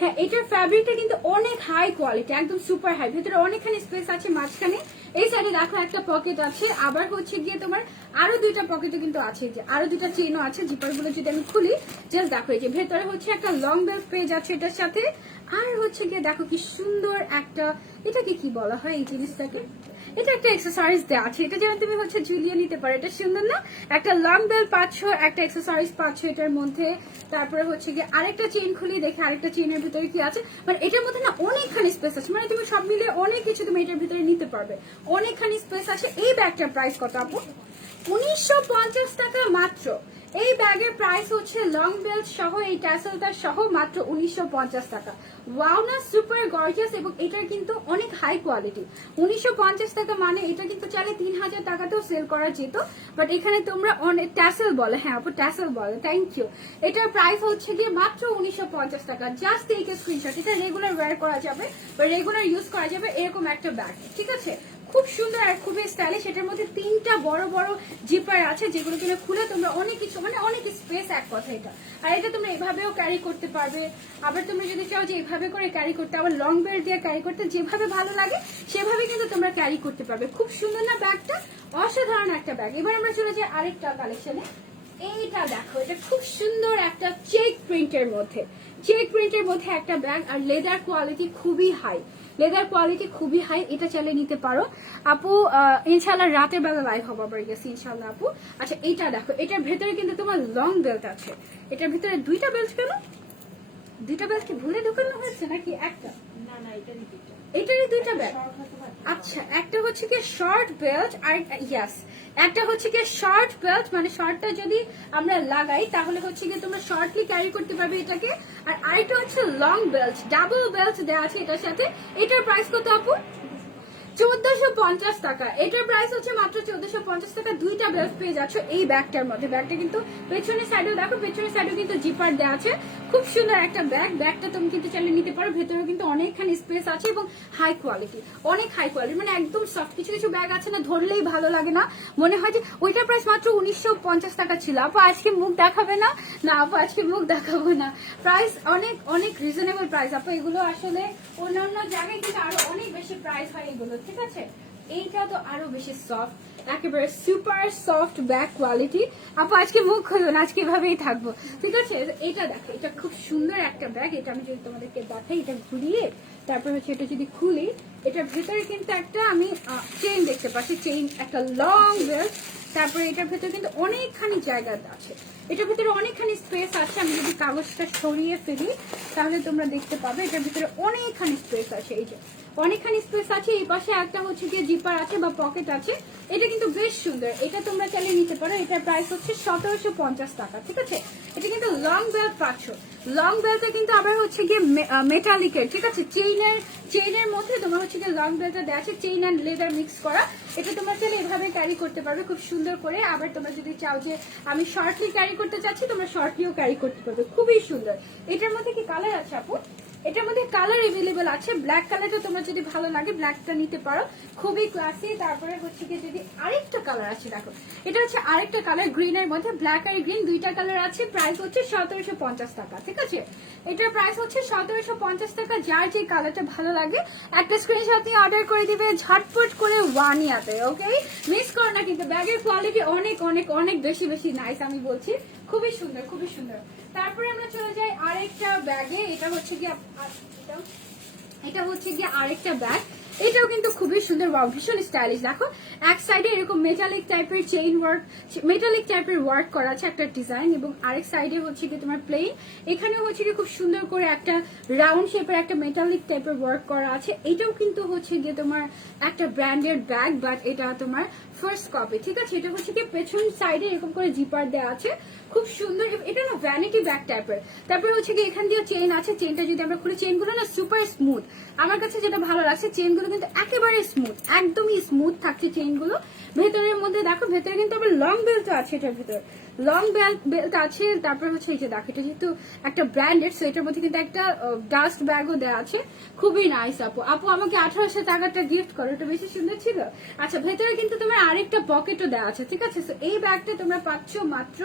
হ্যাঁ এটার ফ্যাব্রিকটা কিন্তু অনেক হাই কোয়ালিটি, একদম সুপার হাই। ভেতরে অনেকখানি স্পেস আছে মাঝখানে। এই সাইডে দেখো একটা পকেট আছে, আবার হচ্ছে গিয়ে তোমার আরো দুইটা পকেটও কিন্তু আছে, যে আরো দুইটা চেইনও আছে। জিপার গুলো যদি আমি খুলি জাস্ট দেখো, এই যে ভেতরে হচ্ছে একটা লং বেল্ট পেজ আছে এটার সাথে। আর হচ্ছে গিয়ে দেখো কি সুন্দর একটা, এটাকে কি বলা হয় এই জিনিসটাকে, এটা একটা এক্সেসরিজ দেওয়া আছে। এটা যেন তুমি হচ্ছে ঝুলিয়ে নিতে পারো, এটা সুন্দর না? একটা লং বেল্ট পাচ্ছ, একটা এক্সেসরিজ পাচ্ছ এটার মধ্যে। তারপরে হচ্ছে গিয়ে আরেকটা চেইন খুলি দেখে আরেকটা চেইনের ভিতরে কি আছে। মানে এটার মধ্যে না অনেকখানি স্পেস আছে, মানে তুমি সব মিলিয়ে অনেক কিছু তুমি এটার ভিতরে নিতে পারবে, অনেকখানি স্পেস আছে। এই ব্যাগটার প্রাইস কত আপু? 1950 টাকা মাত্র। এই ব্যাগের প্রাইস হচ্ছে লং বেল্ট সহ এই ট্যাসেলটা সহ মাত্র 1950 টাকা। ওয়াও না, সুপার গর্জিয়াস, এবং এটার কিন্তু অনেক হাই কোয়ালিটি। 1950 টাকা মানে এটা কিন্তু চাইলে 3000 টাকাতেও সেল করা যেত, বাট এখানে তোমরা অনেক ট্যাসেল বলে, হ্যাঁ আপু ট্যাসেল বলে, থ্যাংক ইউ। এটার প্রাইস হচ্ছে গিয়ে মাত্র 1950 টাকা। Just take a screenshot. এটা রেগুলার ওয়্যার করা যাবে বা রেগুলার ইউজ করা যাবে এরকম একটা ব্যাগ, ঠিক আছে? খুব সুন্দর আর খুবই স্টাইলিশ। এটার মধ্যে 3টা বড় বড় জিপার আছে যেগুলো কিনা খুলে তোমরা অনেক কিছু, মানে অনেক স্পেস এক কথা এটা। আর এটা তোমরা এভাবেও ক্যারি করতে পারবে, আবার তোমরা যদি চাও যে এভাবে করে ক্যারি করতে, আবার লং বেল্ট দিয়ে ক্যারি করতে, যেভাবে ভালো লাগে সেভাবে কিন্তু তোমরা ক্যারি করতে পারবে। খুব সুন্দর না ব্যাগটা? অসাধারণ একটা ব্যাগ। এবার আমরা চলে যাই আরেকটা কালেকশনে। এইটা দেখো, এটা খুব সুন্দর একটা চেক প্রিন্টের মধ্যে, চেক প্রিন্টের মধ্যে একটা ব্যাগ, আর লেদার কোয়ালিটি খুবই হাই, লেদার কোয়ালিটি খুবই হাই। এটা চাইলে নিতে পারো আপু। ইনশাল্লাহ রাতের বেলা লাইভ হবো আবার গেছি ইনশাল্লাহ আপু। আচ্ছা এইটা দেখো, এটার ভেতরে কিন্তু তোমার লং বেল্ট আছে। এটার ভিতরে দুইটা বেল্ট, কেন দুইটা বেল্ট কি ভুলে ঢুকানো হয়েছে নাকি একটা? না না, এটারই দুটো। এটারই দুইটা বেল্ট। আচ্ছা, একটা হচ্ছে কি শর্ট বেল্ট, আর ইয়াস একটা হচ্ছে কি শর্ট বেল্ট, মানে শর্টটা যদি আমরা লাগাই তাহলে হচ্ছে কি তোমরা শর্টলি ক্যারি করতে পারবে এটাকে। আর আরেকটা হচ্ছে লং বেল্ট, ডাবল বেল্ট দেওয়া আছে এটার সাথে। এটার প্রাইস কত আপু? 1450 টাকা। এটার প্রাইস হচ্ছে মাত্র 1450 টাকা। দুইটা বেল্ট পেয়ে যাচ্ছ এই ব্যাগটার মধ্যে। ব্যাগটা কিন্তু পেছনের সাইডেও দেখো, পেছনের সাইডেও কিন্তু জিপার দেওয়া আছে। খুব সুন্দর একটা ব্যাগ। ব্যাগটা তুমি কিন্তু চাইলে নিতে পারো, ভেতরেও কিন্তু অনেকখানি স্পেস আছে এবং হাই কোয়ালিটি, অনেক হাই কোয়ালিটি, মানে একদম সফট। কিছু কিছু ব্যাগ আছে না, ধরলেই ভালো লাগে না, মনে হয় যে ওইটার প্রাইস মাত্র 1950 টাকা ছিল। আপু আজকে মুখ দেখাবে না? না আপু আজকে মুখ দেখাবো না, প্রাইস অনেক অনেক রিজনেবল প্রাইস আপু। এগুলো আসলে অন্যান্য জায়গায় কিন্তু আরো অনেক বেশি প্রাইস হয় এগুলো, ঠিক আছে? এইটা তো আরো বেশি সফট, একেবারে সুপার সফট ব্যাগ কোয়ালিটি। আপু আজকে মুখ খুলবো না, আজকে এভাবেই থাকবো, ঠিক আছে? এটা দেখো, এটা খুব সুন্দর একটা ব্যাগ। এটা আমি যদি তোমাদেরকে দেখাই, এটা ঘুরিয়ে তারপর হচ্ছে এটা যদি খুলি, এটার ভেতরে কিন্তু একটা আমি চেইন দেখতে পাচ্ছি, চেইন একটা লং বেল্ট। তারপরে এটার ভেতরে কিন্তু অনেকখানি জায়গা আছে, এটার ভিতরে অনেকখানি স্পেস আছে। আমি যদি কাগজটা সরিয়ে ফেলি তাহলে তোমরা দেখতে পাবে এটার ভিতরে অনেকখানি স্পেস আছে। এই যে অনেকখানি স্পেস আছে। এই পাশে একটা হচ্ছে গিয়ে জিপার আছে বা পকেট আছে। এটা কিন্তু বেশ সুন্দর, এটা তোমরা চাইলে নিতে পারো। এটার প্রাইস হচ্ছে 1750 টাকা, ঠিক আছে? এটা কিন্তু লং বেল্ট পাচ্ছ। লং বেল্টে কিন্তু আবার হচ্ছে গিয়ে মেটালিকের, ঠিক আছে? চেইনের মধ্যে তোমার হচ্ছে গিয়ে লং বেল্টটা দেওয়া আছে, চেইন অ্যান্ড লেদার মিক্স করা। এটা তোমরা চাইলে এভাবে ক্যারি করতে পারবে খুব সুন্দর করে। আবার তোমরা যদি চাও যে আমি শর্টলি ক্যারি করতে চাচ্ছি, তোমরা শর্টলিও ক্যারি করতে পারবে, খুবই সুন্দর। এটার মধ্যে কি কালার আছে আপু? এটার মধ্যে কালার এভেলেবেল আছে। ব্ল্যাক কালারটা তোমরা যদি ভালো লাগে ব্ল্যাকটা নিতে পারো, খুবই ক্লাসি। তারপরে হচ্ছে কি যদি আরেকটা কালার আছে, দেখো এটা হচ্ছে আরেকটা কালার, গ্রিনের মধ্যে ব্ল্যাক আর গ্রিন দুইটা কালার আছে। প্রাইস হচ্ছে 1750 টাকা, ঠিক আছে? এটার প্রাইস হচ্ছে 1750 টাকা। যার যে কালারটা ভালো লাগে একটা স্ক্রিনশট নিয়ে অর্ডার করে দিবে ঝটপট করে ওয়ান ইয়াতে, ওকে? মিস করো না কিন্তু, ব্যাগের কোয়ালিটি অনেক অনেক অনেক বেশি বেশি নাইস, আমি বলছি খুবই সুন্দর, খুবই সুন্দর। তারপরে আমরা চলে যাই আরেকটা ব্যাগে। এটা হচ্ছে গিয়ে আরেকটা ব্যাগ। এটাও কিন্তু খুবই সুন্দর, ভীষণ স্টাইলিশ। দেখো এক সাইডে এরকম মেটালিক টাইপের চেইন ওয়ার্ক, মেটালিক টাইপের ওয়ার্ক করা আছে একটা ডিজাইন, এবং আরেক সাইডে হচ্ছে কি তোমার প্লেন। এখানেও হচ্ছে কি খুব সুন্দর করে একটা রাউন্ড শেপের একটা মেটালিক টাইপের ওয়ার্ক করা আছে। এটাও কিন্তু হচ্ছে গিয়ে তোমার একটা ব্র্যান্ডেড ব্যাগ, বাট এটা তোমার ফার্স্ট কপি, ঠিক আছে? এটা হচ্ছে কি পেছন সাইডে এরকম করে জিপার দেওয়া আছে, খুব সুন্দর। এটা না ভ্যানিটি ব্যাগ টাইপের। তারপরে হচ্ছে কি এখান দিয়ে চেইন আছে, চেইনটা যদি আমরা খুলি, চেইনগুলো না সুপার স্মুথ। আমার কাছে যেটা ভালো লাগছে, চেইনগুলো কিন্তু একেবারে স্মুথ, একদমই স্মুথ থাকছে চেইনগুলো। ভেতরের মধ্যে দেখো, ভেতরে কিন্তু আবার লং বেল্ট আছে। এটার ভিতরে লং বেল্ট আছে। তারপর হচ্ছে এই যে দেখো, এটা যেহেতু একটা ব্র্যান্ডেড, সো এটার মধ্যে কিন্তু একটা ডাস্ট ব্যাগও দেওয়া আছে। খুবই নাইস আপু। আপু আমাকে 1800 টাকাটা গিফট করো, এটা বেশি সুন্দর ছিল। আচ্ছা, ভেতরে কিন্তু তোমার আরেকটা পকেটও দেওয়া আছে, ঠিক আছে। সো এই ব্যাগটা তোমরা পাচ্ছ মাত্র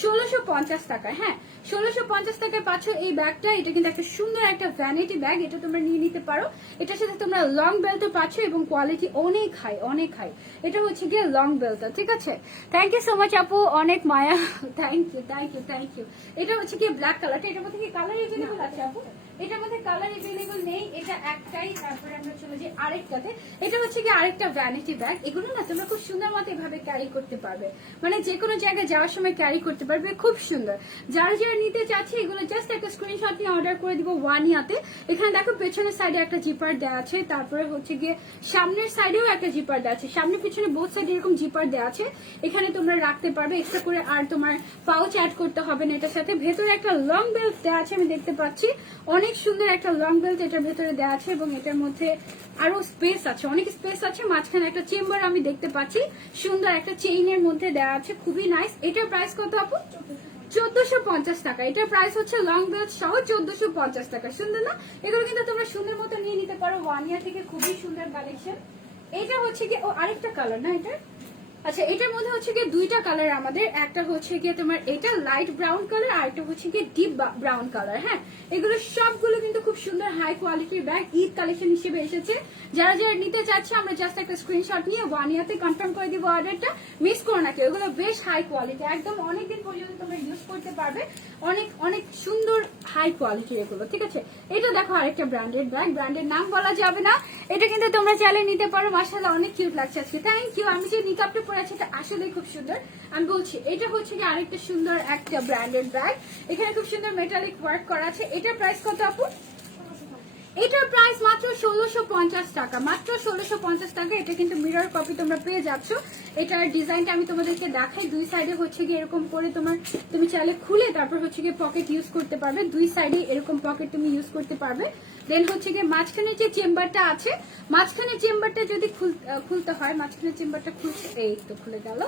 1650 টাকায়। হ্যাঁ, 1650 টাকায় পাচ্ছ এই ব্যাগটা। এটা কিন্তু একটা সুন্দর একটা ভ্যানিটি ব্যাগ, এটা তোমরা নিয়ে নিতে পারো। এটার সাথে তোমরা লং বেল্টও পাচ্ছ এবং কোয়ালিটি অনেক হাই, অনেক হাই। এটা হচ্ছে গিয়ে লং বেল্টটা, ঠিক আছে। থ্যাংক ইউ সো মাচ আপু, অনেক মায়া। Thank you, thank you, thank you. এটা হচ্ছে গিয়ে ব্ল্যাক কালারটা। এটার মধ্যে কি কালার এভেলেবল আছে আপু? এটার মধ্যে কালার এভেলেবল নেই, এটা একটাই। তারপরে আমরা চলে যাই আরেকটাতে। এটা হচ্ছে কি আরেকটা ভ্যানিটি ব্যাগ। এগুলো না তোমরা খুব সুন্দর মতো এভাবে ক্যারি করতে পারবে, মানে যে কোনো জায়গায় যাওয়ার সময় ক্যারি করতে পারবে, খুব সুন্দর। যারা যারা নিতে চাচ্ছে এগুলো জাস্ট একটা স্ক্রিনশট নিয়ে অর্ডার করে দিব ওয়ানিয়াতে। এখানে দেখো পেছনের সাইডে একটা জিপার দেওয়া আছে, তারপরে হচ্ছে গিয়ে সামনের সাইডেও একটা জিপার দেওয়া আছে। সামনে পিছনে বোথ সাইডে এরকম জিপার দেওয়া আছে, এখানে তোমরা রাখতে পারবে এক্সট্রা করে। আর তোমার পাউচ অ্যাড করতে হবে না এটার সাথে। ভেতরে একটা লং বেল্ট দেওয়া আছে, আমি দেখতে পাচ্ছি অনেক সুন্দর একটা লং বেল্ট এটার ভেতরে দেওয়া আছে এবং এটার মধ্যে আরো স্পেস আছে, অনেক স্পেস আছে। মাঝখানে একটা চেম্বার আমি দেখতে পাচ্ছি, সুন্দর একটা চেইনের মধ্যে দেওয়া আছে, খুবই নাইস। এটার প্রাইস কত আপু? 1450 টাকা। এটার প্রাইস হচ্ছে লং বেল্ট সহ 1450 টাকা। সুন্দর না? এগুলো কিন্তু তোমরা সুন্দর মতো নিয়ে নিতে পারো ওয়ানিয়া থেকে, খুবই সুন্দর কালেকশন। এটা হচ্ছে কি আরেকটা কালার না এটা? আচ্ছা, এটার মধ্যে হচ্ছে গিয়ে দুইটা কালার আমাদের। একটা হচ্ছে গিয়ে তোমার এটা লাইট ব্রাউন কালার, আর একটা হচ্ছে গিয়ে ডিপ ব্রাউন কালার। হ্যাঁ, এগুলো সবগুলো কিন্তু খুব সুন্দর হাই কোয়ালিটির ব্যাগ, ঈদ কালেকশন হিসেবে এসেছে। যারা যারা নিতে চাচ্ছে আমরা জাস্ট একটা স্ক্রিনশট নিয়ে ওয়ানিয়াতে কনফার্ম করে দিব অর্ডারটা। মিস করো না কেউ, এগুলো বেশ হাই কোয়ালিটি, একদম অনেকদিন পর্যন্ত তোমরা ইউজ করতে পারবে। অনেক অনেক সুন্দর হাই কোয়ালিটির এগুলো, ঠিক আছে। এটা দেখো আরেকটা ব্র্যান্ডেড ব্যাগ, ব্র্যান্ডের নাম বলা যাবে না। এটা কিন্তু তোমরা চাইলে নিতে পারো। মাশাআল্লাহ, অনেক কিউট লাগছে আজকে। Thank you. আমি যে নিকাপটা পরে আছি এটা আসলে খুব সুন্দর। আমি বলছি এটা হচ্ছে কি আরেকটা সুন্দর একটা ব্র্যান্ডেড ব্যাগ। এখানে খুব সুন্দর মেটালিক ওয়ার্ক করা আছে। এটার প্রাইস কত আপু? এটার প্রাইস মাত্র 1650 টাকা, মাত্র 1650 টাকা। এটা কিন্তু মিরর কপি তোমরা পেয়ে যাচ্ছ। এটার ডিজাইনটা আমি তোমাদেরকে দেখাই। দুই সাইডে হচ্ছে গিয়ে এরকম করে তুমি চাইলে খুলে তারপর হচ্ছে গিয়ে পকেট ইউজ করতে পারবে। দুই সাইডে এরকম পকেট তুমি ইউজ করতে পারবে। দেন হচ্ছে গিয়ে মাঝখানে যে চেম্বারটা আছে, মাঝখানে চেম্বারটা যদি খুলতে হয়, মাঝখানে চেম্বারটা খুলছে, এই তো খুলে গেল।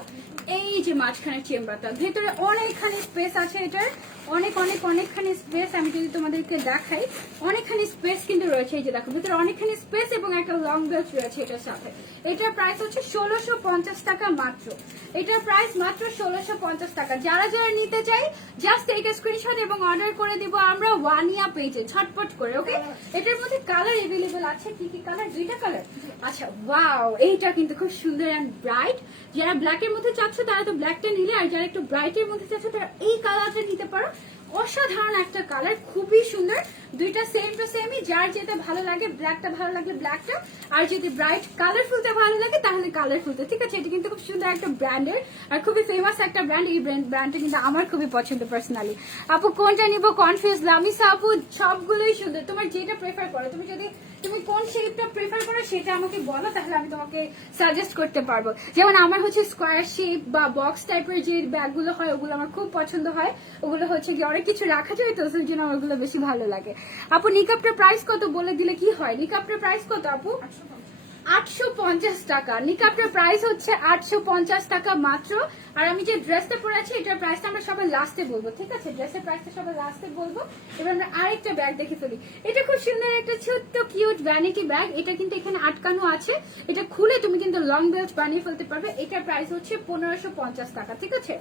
এই যে মাঝখানে চেম্বারটা, ভেতরে অনেকখানি স্পেস আছে এটার, অনেক অনেক অনেকখানি স্পেস। আমি যদি তোমাদেরকে দেখাই, অনেকখানি স্পেস কিন্তু রয়েছে। এই যে দেখো ভিতরে অনেকখানি স্পেস এবং একটা লং বেল্ট রয়েছে এটার সাথে। এটার প্রাইস হচ্ছে 1650 টাকা মাত্র। এটার প্রাইস মাত্র 1650 টাকা। যারা যারা নিতে চাই জাস্ট এইটা স্ক্রিনশট এবং অর্ডার করে দিব আমরা ওয়ানিয়া পেজে ঝটপট করে, ওকে। এটার মধ্যে কালার এভেলেবল আছে। কি কি কালার? দুইটা কালার। আচ্ছা, ওয়াও, এইটা কিন্তু খুব সুন্দর এন্ড ব্রাইট। যারা ব্ল্যাকের মধ্যে চাচ্ছ তারা তো ব্ল্যাকটা নিলে, আর যারা একটু ব্রাইটের মধ্যে চাচ্ছ তারা এই কালারটা নিতে পারো। অসাধারণ একটা কালার, খুবই সুন্দর। দুইটা সেম টু সেমই, যার যেটা ভালো লাগে, ব্ল্যাকটা ভালো লাগে ব্ল্যাকটা, আর যদি ব্রাইট কালারফুলটা ভালো লাগে তাহলে কালারফুলটা, ঠিক আছে। এটা কিন্তু খুব সুন্দর একটা ব্র্যান্ডের আর খুবই ফেমাস একটা ব্র্যান্ড। এই ব্র্যান্ডটা কিন্তু আমার খুবই পছন্দ পার্সোনালি। আপু কোনটা নিবো কনফিউজ? লামিসা আপু সবগুলোই সুন্দর, তোমার যেটা প্রেফার করো। তুমি কোন শেপটা প্রেফার করো সেটা আমাকে বলো, তাহলে আমি তোমাকে সাজেস্ট করতে পারবো। যেমন আমার হচ্ছে স্কোয়ার শেপ বা বক্স টাইপের যে ব্যাগগুলো হয় ওগুলো আমার খুব পছন্দ হয়। ওগুলো হচ্ছে কি অনেক কিছু রাখা যায়, তো ওই জন্য আমার ওগুলো বেশি ভালো লাগে। আপু নিকাপটার প্রাইস কত বলে দিলে কি হয়? নিকাপটার প্রাইস কত আপু? 850 টাকা। নিকাপটার প্রাইস হচ্ছে 850 টাকা মাত্র। আর আমি যে ড্রেসটা পরে আছি এটার প্রাইসটা আমরা সবাই লাস্টে বলবো, ঠিক আছে। ড্রেসের প্রাইসটা সবাই লাস্টে বলবো। এবার আমরা আরেকটা ব্যাগ দেখে ফেলি। এটা খুব সুন্দর একটা ছোট্ট কিউট ভ্যানিটি ব্যাগ। এটা কিন্তু এখানে আটকানো আছে, এটা খুলে তুমি কিন্তু লং বেল্ট বানিয়ে ফেলতে পারবে। এটার প্রাইস হচ্ছে 1550 টাকা, ঠিক আছে।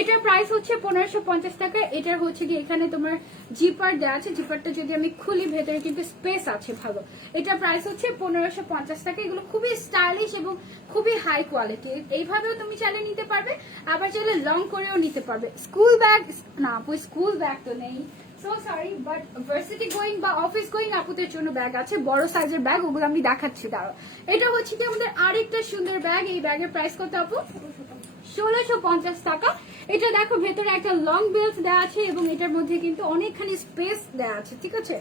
এটার প্রাইস হচ্ছে 1550 টাকা। এটার হচ্ছে কি এখানে তোমার জিপার দেওয়া আছে, জিপারটা যদি আমি খুলি ভেতরে কিন্তু স্পেস আছে ভালো। এটার প্রাইস হচ্ছে 1550 টাকা। এগুলো খুবই স্টাইলিশ এবং খুবই হাই কোয়ালিটি। এইভাবেও তুমি চাইলে নিতে পারবে, আবার চাইলে লং করেও নিতে পারবে। স্কুল ব্যাগ না আপু, স্কুল ব্যাগ তো নেই, so sorry, but varsity going বা অফিস গোয়িং আপুদের জন্য ব্যাগ আছে, বড় সাইজের ব্যাগ, ওগুলো আমি দেখাচ্ছি দাঁড়াও। এটা হচ্ছে কি আমাদের আরেকটা সুন্দর ব্যাগ। এই ব্যাগের প্রাইস কত আপু? 1650 টাকা। এটা দেখো ভেতরে একটা লং বেল্ট দেওয়া আছে এবং এটার মধ্যে কিন্তু অনেকখানি স্পেস দেওয়া আছে, ঠিক আছে।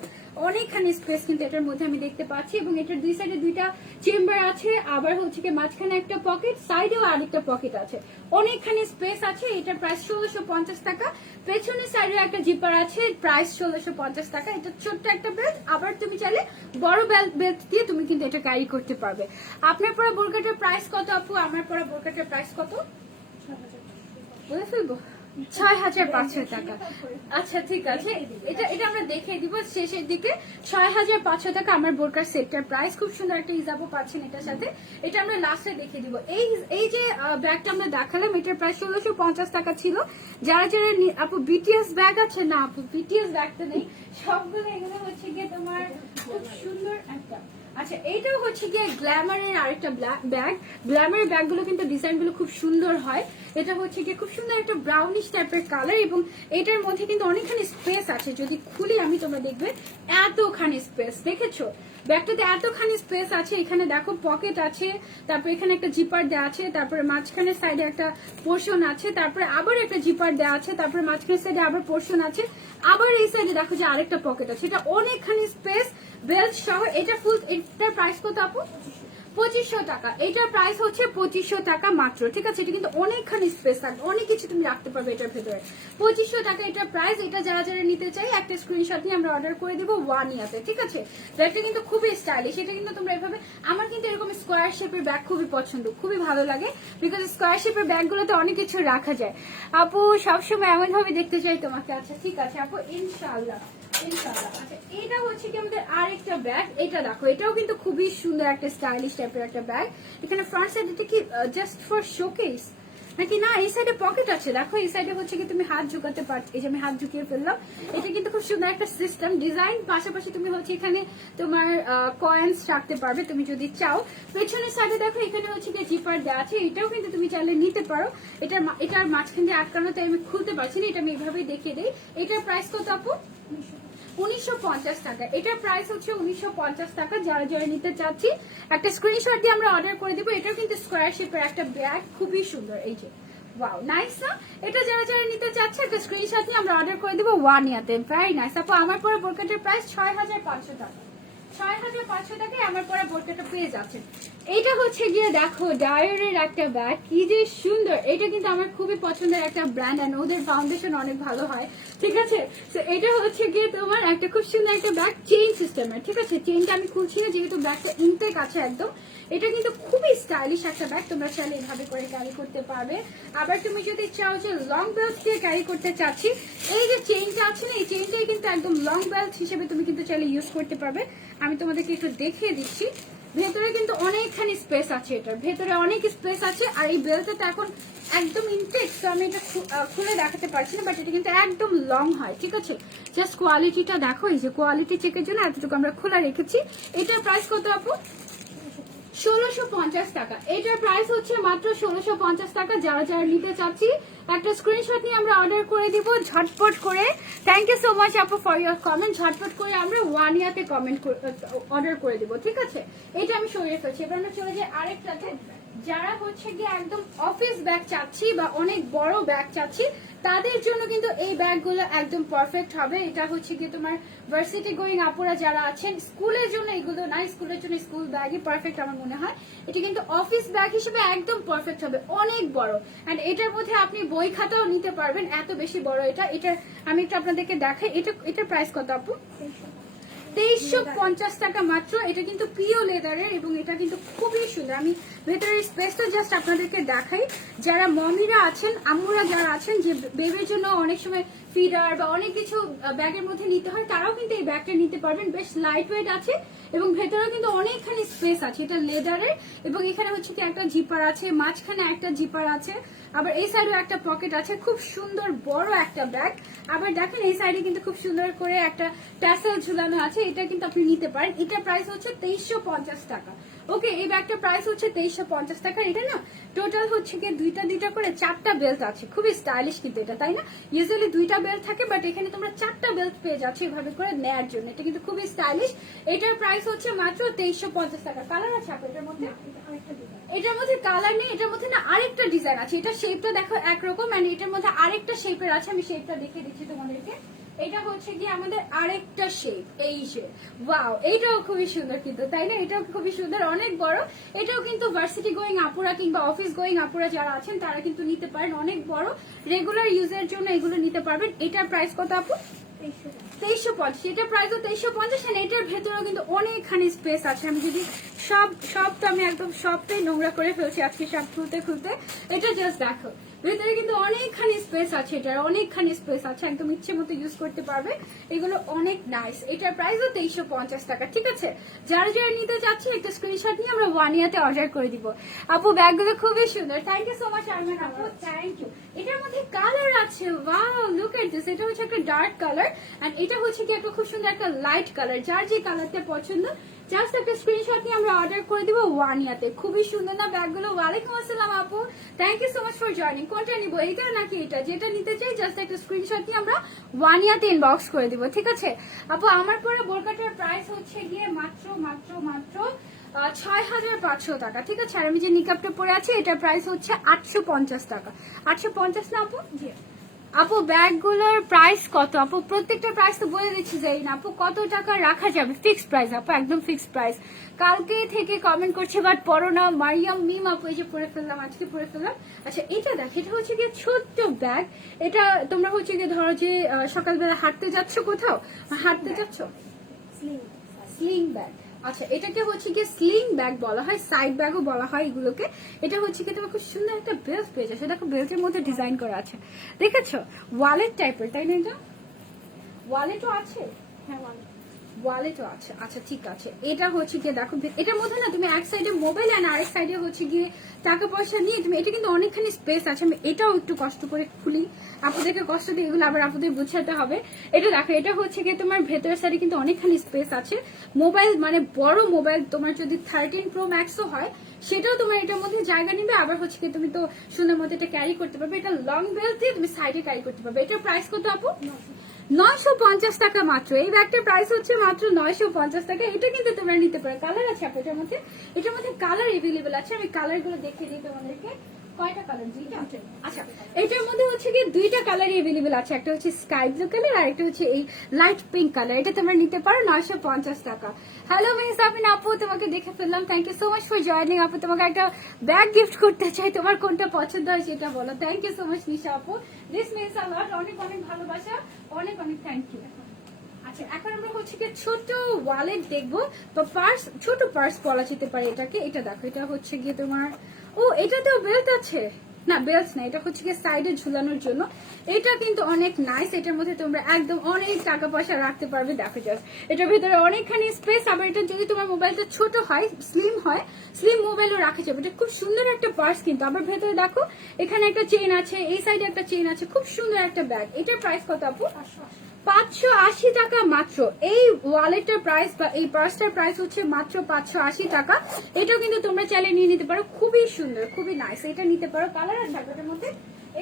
অনেকখানি স্পেস কিন্তু এটার মধ্যে আমি দেখতে পাচ্ছি এবং এটার দুই সাইডে দুইটা চেম্বার আছে, আবার হচ্ছে কি মাঝখানে একটা পকেট, সাইডেও আরেকটা পকেট আছে, অনেকখানি স্পেস আছে। এটার প্রাইস 1650 টাকা। পেছনের সাইডে একটা জিপার আছে, প্রাইস 1650 টাকা। এটা ছোট্ট একটা বেল্ট, আবার তুমি চাইলে বড় বেল্ট দিয়ে তুমি কিন্তু এটা ক্যারি করতে পারবে। আপনার পরা বোরকাটার প্রাইস কত আপু? আমার পরা বোরকাটার প্রাইস কত বলে ফেলবো? 6,500 টাকা। আচ্ছা ঠিক আছে, এটা এটা আমরা দেখিয়ে দিব শেষের দিকে। 6,500 টাকা আমার বোরকার সেটটার প্রাইস। খুব সুন্দর একটা হিজাবও পাচ্ছেন এটার সাথে, এটা আমরা লাস্টে দেখিয়ে দিব। এই যে ব্যাগটা আমরা দেখালাম এটার প্রাইস 1650 টাকা ছিল। যারা যারা আপু বিটিএস ব্যাগ আছে না আপু, বিটিএস ব্যাগ তো নেই, সবগুলো এগুলো হচ্ছে গিয়ে তোমার খুব সুন্দর একটা। আচ্ছা এইটাও হচ্ছে গিয়ে গ্ল্যামারের আরেকটা ব্যাগ। গ্ল্যামারের ব্যাগগুলো কিন্তু ডিজাইনগুলো খুব সুন্দর হয়। এটা হচ্ছে গিয়ে খুব সুন্দর একটা ব্রাউনিশ টাইপের কালার এবং এটার মধ্যে কিন্তু অনেকখানি স্পেস আছে। যদি খুলি আমি তোমরা দেখবে এতখানি স্পেস, দেখেছো ব্যাগটাতে এতখানি স্পেস আছে। এখানে দেখো পকেট আছে, তারপর এখানে একটা জিপার দেওয়া আছে, তারপরে মাঝখানের সাইডে একটা পোর্শন আছে, তারপরে আবার একটা জিপার দেওয়া আছে, তারপরে মাঝখানের সাইডে আবার পোর্শন আছে, আবার এই সাইডে দেখো যে আরেকটা পকেট আছে। এটা অনেকখানি স্পেস বেল্ট সহ। এটা ফুল, এটার প্রাইস কত আপু? 2500 টাকা। এটার প্রাইস হচ্ছে 2500 টাকা মাত্র, ঠিক আছে। এটা কিন্তু অনেকখানি স্পেস থাকবে, অনেক কিছু তুমি রাখতে পারবে এটার ভেতরে। 2500 টাকা এটার প্রাইস। এটা যারা যারা নিতে চাই একটা স্ক্রিনশট নিয়ে আমরা অর্ডার করে দেবো ওয়ানিয়াতে, ঠিক আছে। ব্যাগটা কিন্তু খুবই স্টাইলিশ। এটা কিন্তু তোমরা এভাবে, আমার কিন্তু এরকম স্কোয়ার শেপের ব্যাগ খুবই পছন্দ, খুবই ভালো লাগে, বিকজ স্কোয়ার শেপের ব্যাগগুলোতে অনেক কিছু রাখা যায়। আপু সবসময় এমন ভাবে দেখতে চাই তোমাকে। আচ্ছা ঠিক আছে আপু, ইনশাআল্লাহ ইনশাআল্লাহ। আচ্ছা এটা হচ্ছে কি আমাদের আরেকটা ব্যাগ। এটা দেখো, এটাও কিন্তু খুবই সুন্দর একটা স্টাইলিশ টাইপের একটা ব্যাগ। এখানে ফ্রন্ট সাইড এটা কি জাস্ট ফর শোকেস নাকি না? এই সাইডে পকেট আছে, দেখো এই সাইডে হচ্ছে কি তুমি হাত ঝুঁকাতে পারছো। এই যে আমি হাত ঝুঁকিয়ে ফেললাম। এটা কিন্তু খুব সুন্দর একটা সিস্টেম ডিজাইন। পাশাপাশি তুমি হচ্ছে এখানে তোমার কয়েন্স রাখতে পারবে তুমি যদি চাও। পেছনের সাইডে দেখো এখানে হচ্ছে কি জিপার দেওয়া আছে, এটাও কিন্তু তুমি চাইলে নিতে পারো। এটার মাঝখান দিয়ে আটকানো, তাই আমি খুলতে পারছি না, এটা আমি এইভাবেই দেখিয়ে দিই। এটার প্রাইস কত আপু? 1950 টাকা। এটার প্রাইস হচ্ছে 1950 টাকা। যারা যারা নিতে চাচ্ছি একটা স্ক্রিনশট দিয়ে আমরা অর্ডার করে দিব। এটাও কিন্তু স্কোয়ার শেপের একটা ব্যাগ, খুবই সুন্দর। এই যে ওয়াও, নাইস না? এটা যারা যারা নিতে চাচ্ছে একটা স্ক্রিনশট নিয়ে আমরা অর্ডার করে দিব ওয়ানিয়াতে। ভেরি নাইস আপু। আমার পরে বোরকাটার প্রাইস 6500 টাকা। 6500 টাকায় আমার পরে বোরকাটা পেয়ে যাচ্ছে। এটা হচ্ছে গিয়ে দেখো ডায়ারের একটা ব্যাগ, কি যে সুন্দর। এটা কিন্তু আমার খুবই পছন্দের একটা ব্র্যান্ড, এন্ড ওদের ফাউন্ডেশন অনেক ভালো হয়, ঠিক আছে। তো এটা হচ্ছে গিয়ে তোমার একটা খুব সুন্দর একটা ব্যাগ, চেইন সিস্টেমের, ঠিক আছে। চেইনটা আমি খুলছি না যেহেতু ব্যাগটা ইনটেক আছে একদম। এটা কিন্তু খুবই স্টাইলিশ একটা ব্যাগ, তোমরা চাইলে এভাবে করে ক্যারি করতে পারবে। আবার তুমি যদি চাও যে লং বেল্ট দিয়ে ক্যারি করতে চাচ্ছি, এই যে চেইনটা আছে না, এই চেইনটাই কিন্তু একদম লং বেল্ট হিসেবে তুমি কিন্তু চাইলে ইউজ করতে পারবে। আমি তোমাদেরকে একটু দেখিয়ে দিচ্ছি। ভেতরে কিন্তু অনেকখানি স্পেস আছে, এটার ভেতরে অনেক স্পেস আছে। আর এই বেল্টটা এখন একদম ইনটেক, তো আমি এটা খুলে দেখাতে পারছি না, বাট এটা কিন্তু একদম লং হয়, ঠিক আছে। জাস্ট কোয়ালিটিটা দেখো, এই যে কোয়ালিটি চেকের জন্য এতটুকু আমরা খোলা রেখেছি। এটার প্রাইস কত আপু? 1650 টাকা। এটার প্রাইস হচ্ছে মাত্র 1650 টাকা। যারা যারা নিতে চাচ্ছি একটা স্ক্রিনশট নিয়ে আমরা অর্ডার করে দিব ঝটপট করে। থ্যাংক ইউ সো মাচ আপু ফর ইউর কমেন্ট। ঝটপট করে আমরা ওয়ানিয়াতে কমেন্ট অর্ডার করে দিব, ঠিক আছে। এটা আমি সরিয়ে ফেলছি। এবার আমরা চলে যাই আরেকটাতে। যারা হচ্ছে গিয়ে একদম অফিস ব্যাগ চাচ্ছি বা অনেক বড় ব্যাগ চাচ্ছি, তাদের জন্য কিন্তু এই ব্যাগগুলো একদম পারফেক্ট হবে। এটা হচ্ছে গিয়ে তোমার ভার্সিটি গোয়িং আপুরা যারা আছেন, স্কুলের জন্য এগুলো না, স্কুলের জন্য স্কুল ব্যাগই পারফেক্ট আমার মনে হয়। এটা কিন্তু অফিস ব্যাগ হিসেবে একদম পারফেক্ট হবে, অনেক বড়। এন্ড এটার মধ্যে আপনি বই খাতাও নিতে পারবেন, এত বেশি বড় এটা। এটার আমি একটু আপনাদেরকে দেখাই। এটার প্রাইস কত আপু? 2350 টাকা মাত্র। এটা কিন্তু পিও লেদারের এবং এটা কিন্তু খুবই সুন্দর। আমি ভেতরের স্পেসটা জাস্ট আপনাদেরকে দেখাই। যারা মমিরা আছেন, আম্মুরা যারা আছেন, যে বেবির জন্য অনেক সময় ফিডার বা অনেক কিছু ব্যাগের মধ্যে নিতে হয়, তারাও কিন্তু এই ব্যাগটা নিতে পারবেন। বেশ লাইট ওয়েট আছে এবং ভেতরেও কিন্তু অনেকখানি স্পেস আছে। এটা লেদারের এবং এখানে হচ্ছে কি একটা জিপার আছে, মাঝখানে একটা জিপার আছে, আবার এই সাইডেও একটা পকেট আছে। খুব সুন্দর বড় একটা ব্যাগ। আবার দেখেন এই সাইডে কিন্তু খুব সুন্দর করে একটা ট্যাসেল ঝুলানো আছে। এটা কিন্তু আপনি নিতে পারেন। এটার প্রাইস হচ্ছে 2350 টাকা। ওকে, এই ব্যাগটার প্রাইস হচ্ছে 2350 টাকা। এটা না টোটাল হচ্ছে কি দুইটা করে 4টা বেল্ট আছে। খুবই স্টাইলিশ কিন্তু এটা, তাই না? ইউজুয়ালি 2টা বেল্ট থাকে, বাট এখানে তোমরা 4টা বেল্ট পেয়ে যাচ্ছ এভাবে করে নেয়ার জন্য। এটা কিন্তু খুবই স্টাইলিশ। এটার প্রাইস হচ্ছে মাত্র 2350 টাকা। কালার আছে এটার মধ্যে? এটার মধ্যে কালার নেই, এটার মধ্যে না আরেকটা ডিজাইন আছে। এটা শেপটা দেখো একরকম, এন্ড এটার মধ্যে আরেকটা শেপের আছে। আমি শেপটা দেখিয়ে দিচ্ছি তোমাদেরকে। এটা হচ্ছে কি আমাদের আরেকটা শেপ, এই শেপ। ওয়াও, এইটাও খুবই সুন্দর কিন্তু, তাই না? এটাও খুবই সুন্দর, অনেক বড়। এটাও কিন্তু ভার্সিটি গোয়িং আপুরা কিংবা অফিস গোয়িং আপুরা যারা আছেন তারা কিন্তু নিতে পারেন, অনেক বড়। রেগুলার ইউজের জন্য এগুলো নিতে পারবেন। এটার প্রাইস কত আপু? 2350। এটার প্রাইসও 2350। এটার ভেতরেও কিন্তু অনেকখানি স্পেস আছে। আমি যদি সব তো আমি একদম সবটাই নোংরা করে ফেলছি আজকে সব খুলতে। এটা জাস্ট দেখো, ভেতরে কিন্তু অনেকখানি স্পেস আছে, এটার অনেকখানি স্পেস আছে, একদম ইচ্ছে মতো ইউজ করতে পারবে। এগুলো অনেক নাইস। এটার প্রাইসও 2350 টাকা। ঠিক আছে, যারা যারা নিতে চাচ্ছেন একটা স্ক্রিনশট নিয়ে আমরা ওয়ানিয়াতে অর্ডার করে দিব। আপু ব্যাগগুলো খুবই সুন্দর, thank you so much Arman আপু, থ্যাংক ইউ। এটার মধ্যে কালার আছে, ওয়াও লুক এট দিস। এটা হচ্ছে একটা ডার্ক কালার এন্ড এটা হচ্ছে কি একটা খুব সুন্দর একটা লাইট কালার। যার যে কালারটা পছন্দ জাস্ট একটা স্ক্রিনশট নিয়ে আমরা অর্ডার করে দিব ওয়ানিয়াতে। খুবই সুন্দর না ব্যাগগুলো? ওয়ালাইকুম আসসালাম আপু, thank you so much for joining. কোনটা নিব, এইটা নাকি এটা? যেটা নিতে চাই জাস্ট একটা স্ক্রিনশট নিয়ে আমরা ওয়ানিয়াতে ইনবক্স করে দিব। ঠিক আছে আপু, আমার পরে বোরকাটার প্রাইস হচ্ছে গিয়ে মাত্র মাত্র মাত্র 6500 টাকা। ঠিক আছে, আর আমি যে নিকাপটা পরে আছি এটার প্রাইস হচ্ছে 850 টাকা। 850 না আপু? জি আপু। ব্যাগগুলোর প্রাইস কত আপু? প্রত্যেকটা প্রাইস তো বলে দিচ্ছি যাই না আপু, কত টাকা রাখা যাবে? ফিক্সড প্রাইস আপু, একদম ফিক্সড প্রাইস। কালকে থেকে কমেন্ট করছে বাট পড়ো না। মারিয়াম মিম আপু, এই যে পরে ফেললাম, আজকে পরে ফেললাম। আচ্ছা এটা দেখ, এটা হচ্ছে গিয়ে ছোট্ট ব্যাগ। এটা তোমরা হচ্ছে গিয়ে ধরো যে সকালবেলা হাঁটতে যাচ্ছ, কোথাও হাঁটতে যাচ্ছ, স্লিং ব্যাগ। আচ্ছা এটাকে হচ্ছে গিয়ে স্লিং ব্যাগ বলা হয়, সাইড ব্যাগও বলা হয় এগুলোকে। এটা হচ্ছে কি তোমার খুব সুন্দর একটা বেল্ট পেয়ে যাচ্ছে, দেখো বেল্টের মধ্যে ডিজাইন করা আছে, দেখেছো? ওয়ালেট টাইপের, তাই না? এটা ওয়ালেটও আছে, হ্যাঁ ওয়ালেটও আছে। আচ্ছা ঠিক আছে, এটা হচ্ছে গিয়ে দেখো এটার মধ্যে না তুমি এক সাইডে মোবাইল আর আরেক সাইডে হচ্ছে গিয়ে টাকা পয়সা নিয়ে তুমি, এটা কিন্তু অনেকখানি স্পেস আছে। আমি এটাও একটু কষ্ট করে খুলি, আপুদেরকে কষ্ট দিয়ে এগুলো আবার আপুদের বুঝাতে হবে। এটা দেখো, এটা হচ্ছে গিয়ে তোমার ভেতরের সাইডে কিন্তু অনেকখানি স্পেস আছে। মোবাইল মানে বড় মোবাইল তোমার যদি 13 Pro Maxও হয় সেটাও তোমার এটার মধ্যে জায়গা নিবে। আবার হচ্ছে কি তুমি তো সুন্দর মতো এটা ক্যারি করতে পারবে। এটা লং বেল্ট দিয়ে তুমি সাইডে ক্যারি করতে পারবে। এটার প্রাইস কত আপু? 950 টাকা মাত্র। এই ব্যাগটার প্রাইস হচ্ছে মাত্র 950 টাকা। এটা কিন্তু তোমরা নিতে পারো। কালার আছে আপু এটার মধ্যে, এটার মধ্যে কালার এভেলেবেল আছে। আমি কালার গুলো দেখিয়ে দিই তোমাদেরকে। কয়টা কালার? দুইটা। আচ্ছা এটার মধ্যে হচ্ছে কি দুইটা কালার এভেলেবেল আছে, একটা হচ্ছে স্কাই ব্লু কালার আর একটা হচ্ছে এই লাইট পিঙ্ক কালার। এটা তোমরা নিতে পারো 950 টাকা। হ্যালো মিস আপিন আপু, তোমাকে দেখে ফেললাম, thank you so much for joining আপু। তোমাকে একটা ব্যাগ গিফট করতে চাই, তোমার কোনটা পছন্দ হয় সেটা বলো। থ্যাংক ইউ সো মাচ নিশা আপু, দিস মিন্স আ লট। অনেক অনেক ভালোবাসা, অনেক অনেক থ্যাংক ইউ। আচ্ছা এখন আমরা হচ্ছে কি ছোট ওয়ালেট দেখবো, তো পার্স, ছোট পার্স বলা যেতে পারে এটাকে। এটা দেখো, এটা হচ্ছে গিয়ে তোমার, ও এটাতেও বেল্ট আছে না? বেল্ট না, এটা হচ্ছে গিয়ে সাইডে ঝুলানোর জন্য। এটা কিন্তু অনেক নাইস। এটার মধ্যে তোমরা একদম অনেক টাকা পয়সা রাখতে পারবে। দেখো জাস্ট এটার ভিতরে অনেকখানি স্পেস। আবার এটা যদি তোমার মোবাইলটা ছোট হয়, স্লিম হয়, স্লিম মোবাইলও রাখা যাবে। এটা খুব সুন্দর একটা পার্স কিন্তু। আবার ভেতরে দেখো এখানে একটা চেইন আছে, এই সাইডে একটা চেইন আছে, খুব সুন্দর একটা ব্যাগ। এটার প্রাইস কত আপু? 580 টাকা মাত্র। এই ওয়ালেটটার প্রাইস বা এই পার্সটার প্রাইস হচ্ছে মাত্র 580 টাকা। এটাও কিন্তু তোমরা চাইলে নিয়ে নিতে পারো, খুবই সুন্দর, খুবই নাইস। এটা নিতে পারো। কালার আছে এটার মধ্যে,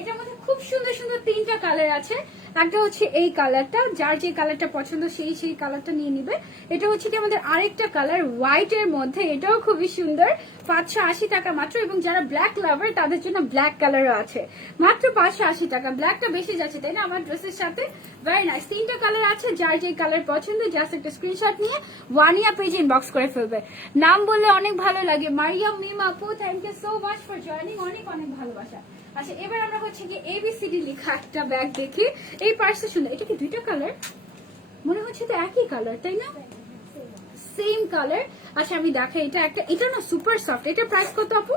এটার মধ্যে খুব সুন্দর সুন্দর 3টা কালার আছে। একটা হচ্ছে এই কালারটা, যার যে কালারটা পছন্দ সেই সেই কালারটা নিয়ে নিবে। এটা হচ্ছে কি আমাদের আরেকটা কালার হোয়াইট এর মধ্যে, এটাও খুবই সুন্দর। 580 টাকা মাত্র। এবং যারা ব্ল্যাক লাভার তাদের জন্য ব্ল্যাক কালারও আছে, মাত্র 580 টাকা। ব্ল্যাকটা বেশি যাচ্ছে তাই না আমার ড্রেসের সাথে? Very nice. 3টা কালার আছে, যার যে কালার পছন্দ জাস্ট একটা স্ক্রিনশট নিয়ে ওয়ানিয়া পেজে ইনবক্স করে ফেলবে। নাম বললে অনেক ভালো লাগে। মারিয়াম মিম আপু, thank you so much for joining, অনেক অনেক ভালোবাসা। আচ্ছা এবার আমরা হচ্ছে কি এবিসিডি লেখা একটা ব্যাগ দেখি। এই পার্সটা সুন্দর। এটা কি দুইটা কালার? মনে হচ্ছে তো একই কালার, তাই না? Same colour. আচ্ছা আমি দেখাই, এটা একটা, এটা না সুপার সফট। এটার প্রাইস কত আপু?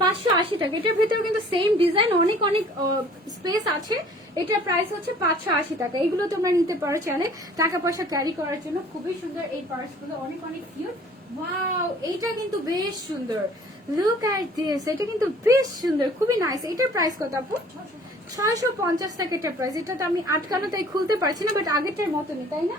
580 টাকা। এটার ভিতরে কিন্তু সেম ডিজাইন, অনেক অনেক স্পেস আছে। এটার প্রাইস হচ্ছে 580 টাকা। এগুলো তোমরা নিতে পারো চাইলে টাকা পয়সা ক্যারি করার জন্য। খুবই সুন্দর এই পার্স গুলো, অনেক অনেক কিউট। ওয়াও এইটা কিন্তু বেশ সুন্দর, লুক এট দিস। এটা কিন্তু বেশ সুন্দর, খুবই নাইস। এটার প্রাইস কত আপু? 650 টাকা এটার প্রাইস। এটা তো আমি আটকানো তাই খুলতে পারছি না, বাট আগেরটার মতনই, তাই না?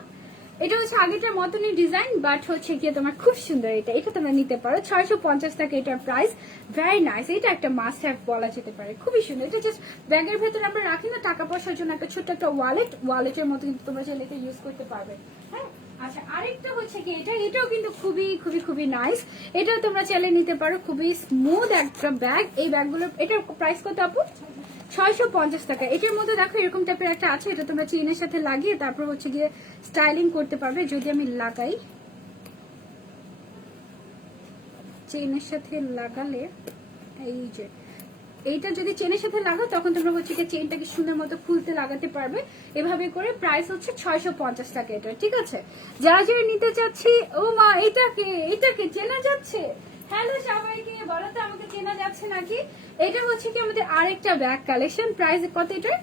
এটা হচ্ছে আগেটার মতনই ডিজাইন, বাট হচ্ছে গিয়ে তোমার খুব সুন্দর। এটা এটা তোমরা নিতে পারো 650 টাকা এটার প্রাইস। Very nice. এটা একটা মাস্ট হ্যাভ বলা যেতে পারে, খুবই সুন্দর। এটা জাস্ট ব্যাগের ভেতরে আমরা রাখি না টাকা পয়সার জন্য, একটা ছোট্ট একটা ওয়ালেট, ওয়ালেটের মতো কিন্তু তোমরা চাইলে এটা ইউজ করতে পারবে। হ্যাঁ আচ্ছা আরেকটা হচ্ছে কি এটা, এটাও কিন্তু খুবই খুবই খুবই নাইস। এটা তোমরা চাইলে নিতে পারো, খুবই স্মুথ একটা ব্যাগ। এই ব্যাগগুলো, এটার প্রাইস কত আপু? 650 টাকা। এটার মধ্যে দেখো এরকম টাইপের একটা আছে, এটা তোমরা চেইনের সাথে লাগিয়ে তারপর হচ্ছে গিয়ে স্টাইলিং করতে পারবে। যদি আমি লাগাই, চেইনের সাথে লাগালে, এই যে এইটা যদি চেনের সাথে লাগাও তখন তোমরা হচ্ছে গিয়ে চেইনটাকে সুন্দর মতো খুলতে লাগাতে পারবে। এভাবে করে প্রাইস হচ্ছে 650 টাকা এটা। ঠিক আছে, যারা যারা নিতে চাচ্ছি, ও মা এটাকে, এটাকে চেনা যাচ্ছে, হ্যালো সবাইকে, বলো তো আমাকে চেনা যাচ্ছে নাকি? এটা হচ্ছে কি আমাদের আরেকটা ব্যাগ কালেকশন। প্রাইস কত এটার?